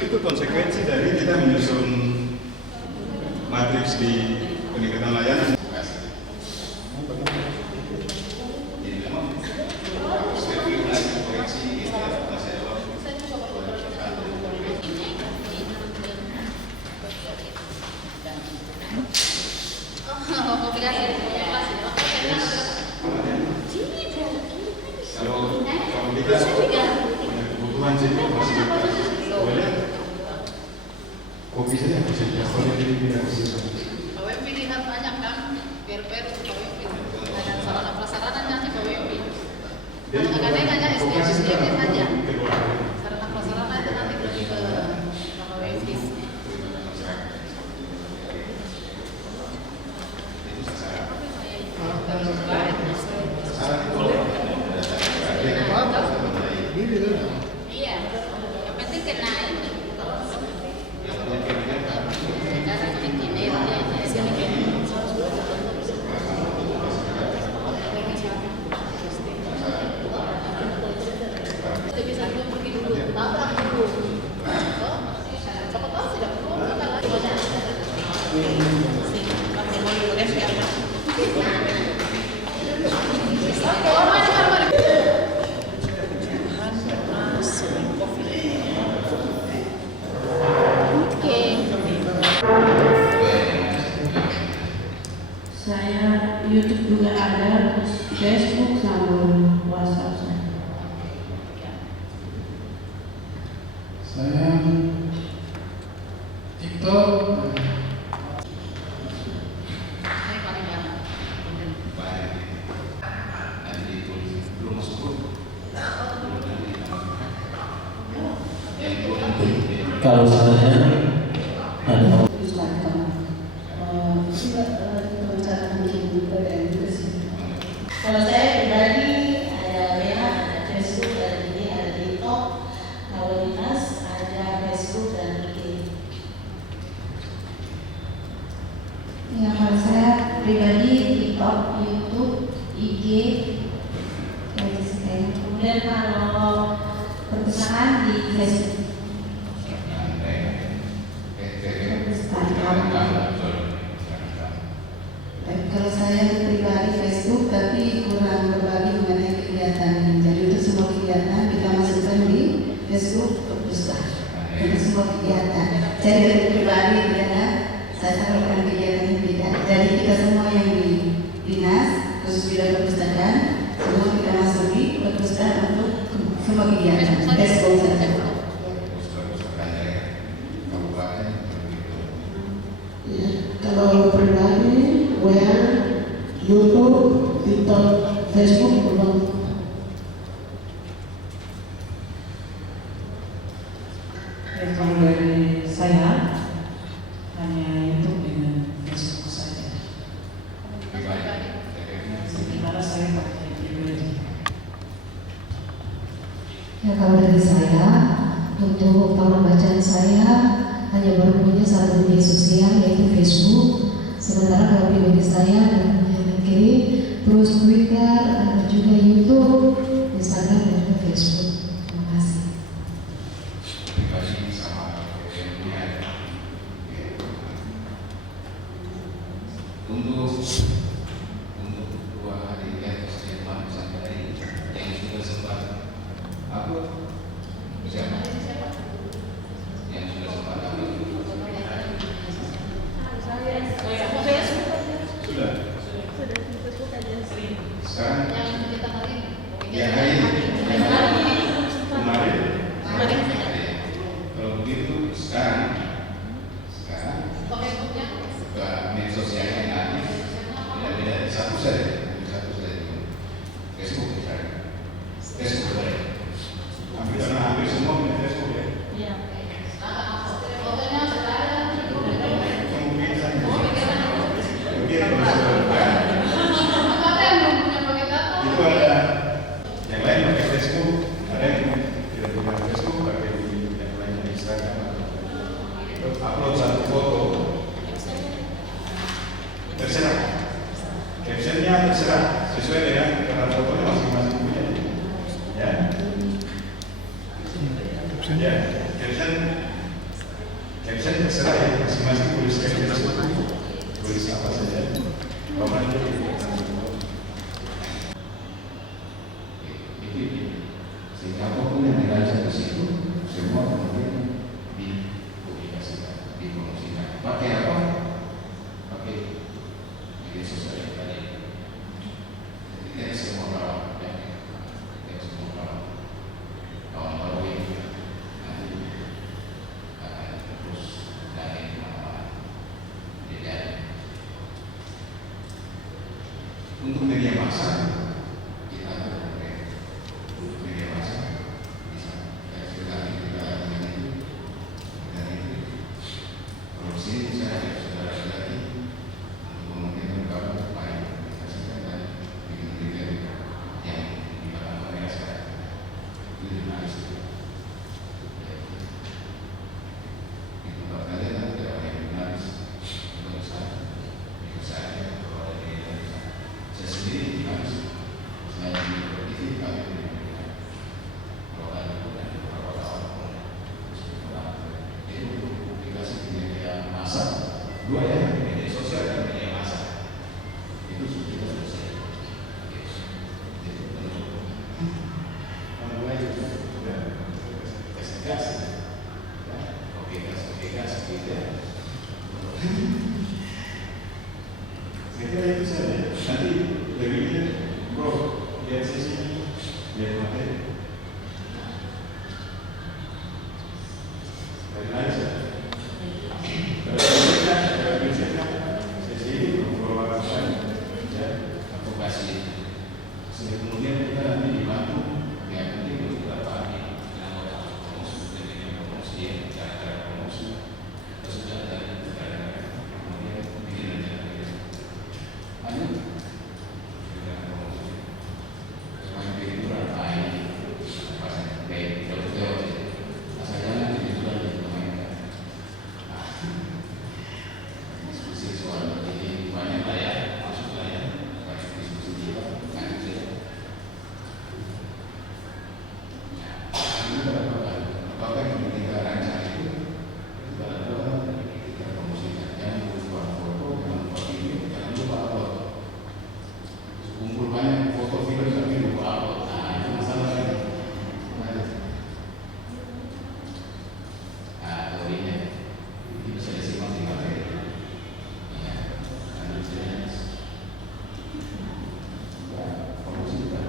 Itu konsekuensi dari kita menyusun matriks di peningkatan layanan. Kalau kita punya kebutuhan sih masih boleh kopi saja bisa boleh tidak bisa. KWP lihat banyak kan, per KWP. Ada sarana-prasarana nanti KWP. Kalau kadang-kadang SDM saja. Sarana-prasarana itu nanti lebih ke KWP. Iya, yang penting kena ini. Bisa dulu pergi dulu, tabrak dulu. Siapa tahu tidak perlu kita lagi. Saya YouTube juga ada, Facebook sama WhatsApp saya. Saya TikTok. Kalau saya ada Kalau saya pribadi ada WA, ada Facebook, ada IG, ada TikTok. Kalau dinas ada Facebook dan IG. Ya, kalau saya pribadi TikTok, YouTube, IG, kemudian kalau perpustakaan di Facebook. Kalau saya pribadi Facebook tapi kurang berbagi mengenai kegiatan. Jadi untuk semua kegiatan kita masukkan di Facebook perpustakaan. Untuk semua kegiatan. Saya dari pribadi karena saya salurkan kegiatan yang tidak. Jadi kita semua yang di dinas khusus bidang perpustakaan semua kita masuk di perpustakaan untuk semua kegiatan. Facebook saja. Ya, kalau pribadi, WA, YouTube, TikTok, Facebook, belum. Kalau dari saya hanya YouTube dengan Facebook saja. Sementara saya pakai pribadi. Ya, kalau dari saya, untuk taman bacaan saya hanya baru punya satu media sosial yaitu Facebook. Sementara kalau pribadi saya dan punya negeri, terus Twitter, ada juga YouTube, Instagram dan juga Facebook. Terima kasih. Terima kasih sama yang punya. Untuk dua hari sejumlah sampai yang sudah sempat upload siapa? Yang sudah sempat upload sudah. Sekarang yang hari ini kemarin. Kalau begitu sekarang ke media sosial yang lain tidak satu saja Facebook misalnya. Facebook boleh. Hampir semua punya Facebook ya. Iya. Itu ada yang lain pakai Facebook, ada yang tidak punya Facebook pakai yang lain Instagram. Upload satu foto, terserah. Captionnya terserah sesuai dengan karena fotonya masing-masing punya. Ya. Ya, caption terserah ya, masing-masing tulis caption tulis apa saja. Pokoknya sehingga apapun yang dirancang di situ semua kemudian dipublikasikan, dipromosikan. Pakai apa? Pakai media sosial yang tadi. Jadi semua orang, semua orang kawan-kawan ini nanti akan terus dari jadi untuk media massa kita untuk media massa bisa kita kalau sini saya sudah lagi untuk memungkinkan kawan lain kita sedang bikin yang di belakang mereka sekarang itu jurnalis itu tempat kalian nanti ada yang jurnalis untuk saya kalau ada di saya sendiri jurnalis saya di TV kami kalau ada beberapa tahun itu publikasi media massa dua ya, media sosial dan media massa itu sudah selesai. Itu mulai sudah gas oke gas gitu. Saya kira itu saja. Nanti dari Bro lihat sesi lihat materi dari lain saja. Sesi ini beberapa ya advokasi. Sehingga kemudian kita nanti dibantu ya mungkin beberapa ahli yang promosi cara-cara promosi sudah dari kemudian begini lanjut dengan promosi semakin hiburan lain pasang kayak teori asal jangan hiburan yang dimainkan diskusi soal ini banyak lah ya maksudnya ya banyak diskusi kita lanjut saja. Apakah yang kita rancang itu kita promosikan, jangan lupa foto, jangan lupa video, jangan lupa upload. Kumpul banyak foto video tapi lupa upload. Nah itu masalahnya. Nah teorinya ini bisa disimak di materi. Ya, lanjut saja. Promosi kita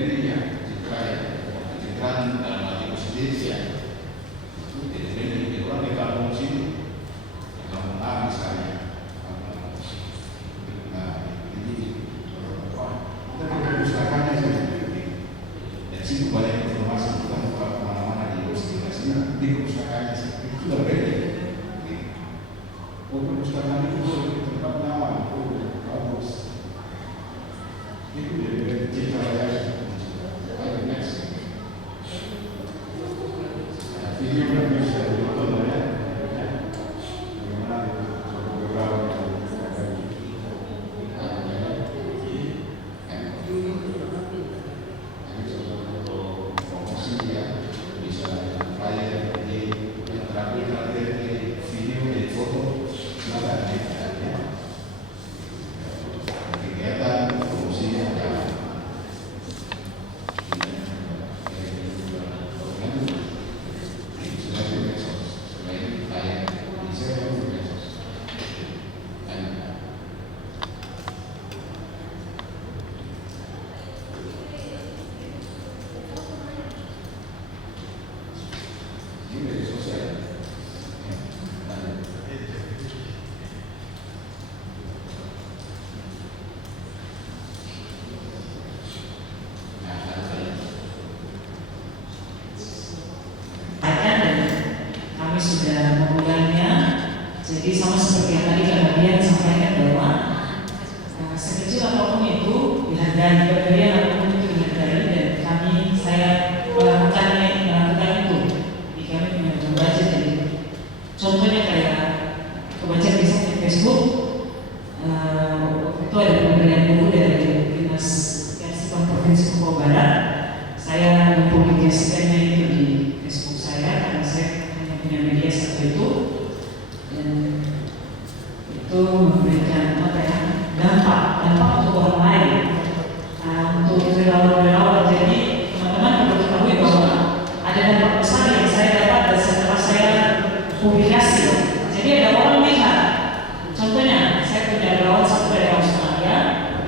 ini ya citraan dalam arti positif ya itu jadi orang di kampung sini di kampung A misalnya nah ini kita punya perpustakaannya saja dan situ banyak informasi kita buka kemana-mana di investigasinya di perpustakaannya itu sudah ready. Oh perpustakaan itu tempat nyaman, bagus itu dari citra apapun itu dihargai, pemberian apapun itu dihargai, dan saya melakukan itu. Jadi kami membaca dari contohnya kayak kebaca bisa di Facebook. Itu ada pemberian buku dari Dinas Kearsipan Provinsi Papua Barat. Saya mempublikasikannya itu di Facebook saya karena saya hanya punya media satu itu, dan itu memberikan dampak untuk orang lain, untuk relawan-relawan. Jadi teman-teman perlu ketahui bahwa ada dampak besar yang saya dapat setelah saya publikasi. Jadi ada orang lihat, contohnya saya punya relawan satu dari Australia,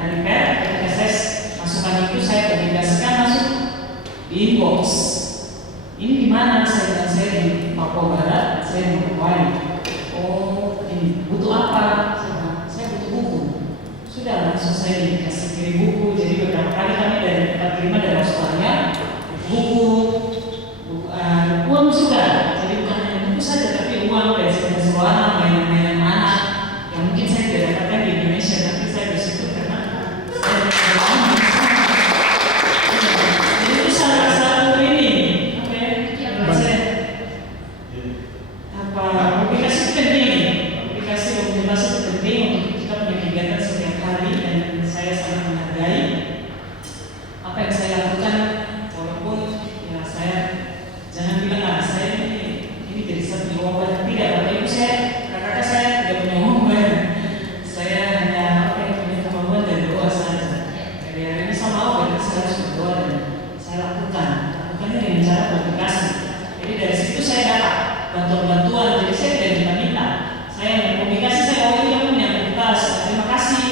dari Perth. Ketika saya masukkan itu, saya publikasikan masuk di inbox. Ini gimana? Saya di Papua Barat, saya di Hawaii. Oh, ini butuh apa? Saya butuh buku. Sudah langsung saya dikasih kirim buku. Jadi beberapa kali kami dapat terima dari Australia buku, uang juga. Jadi bukan hanya buku saja, tapi uang dari sekolah, mainan-mainan anak yang mungkin saya tidak dapatkan di Indonesia, tapi saya bersyukur karena jadi itu salah satu ini. Publikasi itu penting. Publikasi itu penting untuk kita punya kegiatan setiap hari, dan saya sangat menghargai apa yang saya lakukan. Walaupun ya saya jangan bilang saya ini jadi satu jawaban, tidak. Bapak Ibu, kakak saya tidak punya jawaban. Saya hanya punya kemampuan dan doa saja. Jadi hari ini saya mau, berarti saya harus berdoa dan saya lakukannya dengan cara publikasi. Jadi dari situ saya dapat bantuan-bantuan. Jadi saya tidak minta. Saya publikasi, saya ini punya aktivitas. Terima kasih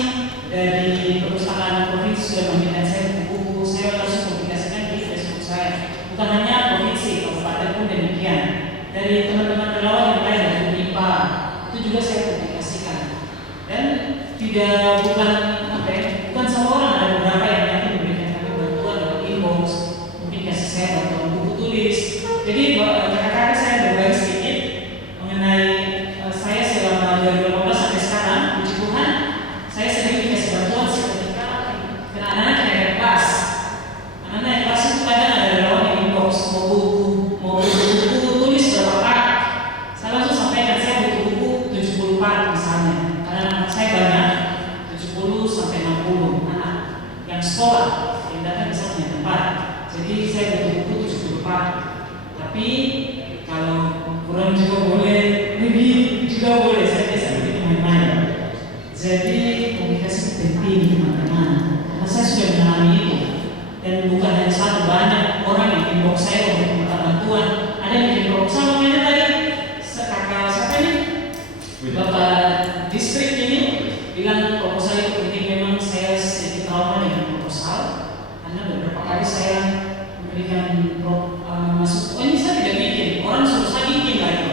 dari perpustakaan provinsi sudah meminta saya buku. Saya langsung publikasikan di Facebook saya. Bukan hanya provinsi, kabupaten pun demikian. Dari teman-teman relawan yang lain dari MIPA itu juga saya publikasikan. Dan bukan sama orang, ada beberapa yang nanti memberikan kami bantuan lewat inbox, mungkin kasih saya bantuan buku tulis. Jadi kakak-kakak saya berbagi sedikit mengenai saya selama 2018 sampai sekarang. Puji Tuhan, saya sering dikasih bantuan ketika anak-anak naik kelas. Anak-anak naik kelas itu kadang ada relawan yang inbox mau buku tulis berapa pak. Saya langsung sampaikan saya butuh buku 70 pak misalnya, karena anak saya banyak, 70 sampai 60 anak yang sekolah yang datang bisa punya tempat. Jadi saya butuh buku 70 pak. Tapi kalau kurang juga boleh, lebih juga boleh, saya bisa begitu main-main. Jadi komunikasi penting teman-teman, karena saya sudah mengalami itu. Dan bukan hanya satu, banyak orang yang inbox saya untuk minta bantuan. Ada yang inbox sama mainnya tadi, kakak siapa ini? Bapak distrik ini bilang proposal itu penting. Memang saya sedikit trauma dengan proposal, karena beberapa kali saya memberikan masuk. Ini saya tidak bikin, orang suruh saya bikin lagi.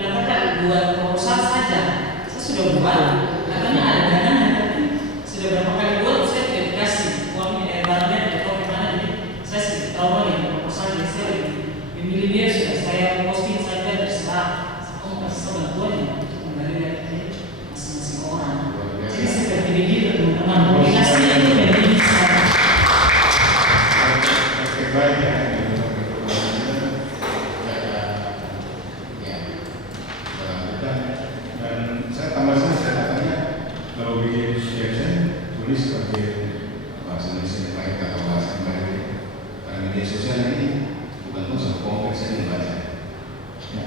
Katakan buat proposal saja, saya sudah buat. Katanya ada dana, tapi sudah berapa kali buat saya tidak dikasih uangnya, barangnya tidak tahu kemana. Jadi saya sedikit trauma dengan proposal. Jadi saya memilih dia, sudah saya posting saja terserah. Saya mau kasih bantuan ya untuk kembali dari masing-masing orang. Jadi seperti begitu teman-teman, komunikasi itu penting sekali. Baik ya. Dan saya tambah saya katanya kalau bikin caption tulis sebagai bahasa Indonesia yang baik atau bahasa yang baik. Karena media sosial ini bukan unsur kompleks yang membaca. Ya.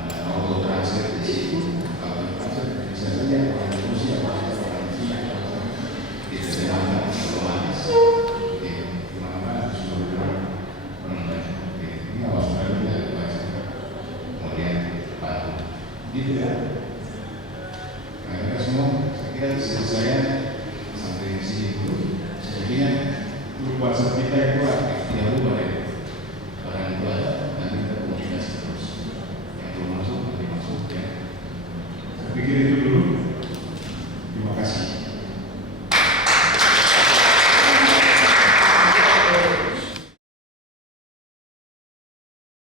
Ada auto translate di situ. Kalau translate bisa saja orang Rusia, orang Cina, tidak diangkat otomatis. Gimana sudah orang baca. Ini awas sekali tidak baca. Kemudian bantu. Gitu ya. Nah, semua saya kira disini saya sampai di sini dulu. Sebenarnya grup WhatsApp kita itu aktif, tidak lupa ya. Orang itu ada dan kita komunikasi terus. Yang belum masuk nanti masuk ya. Saya pikir itu dulu.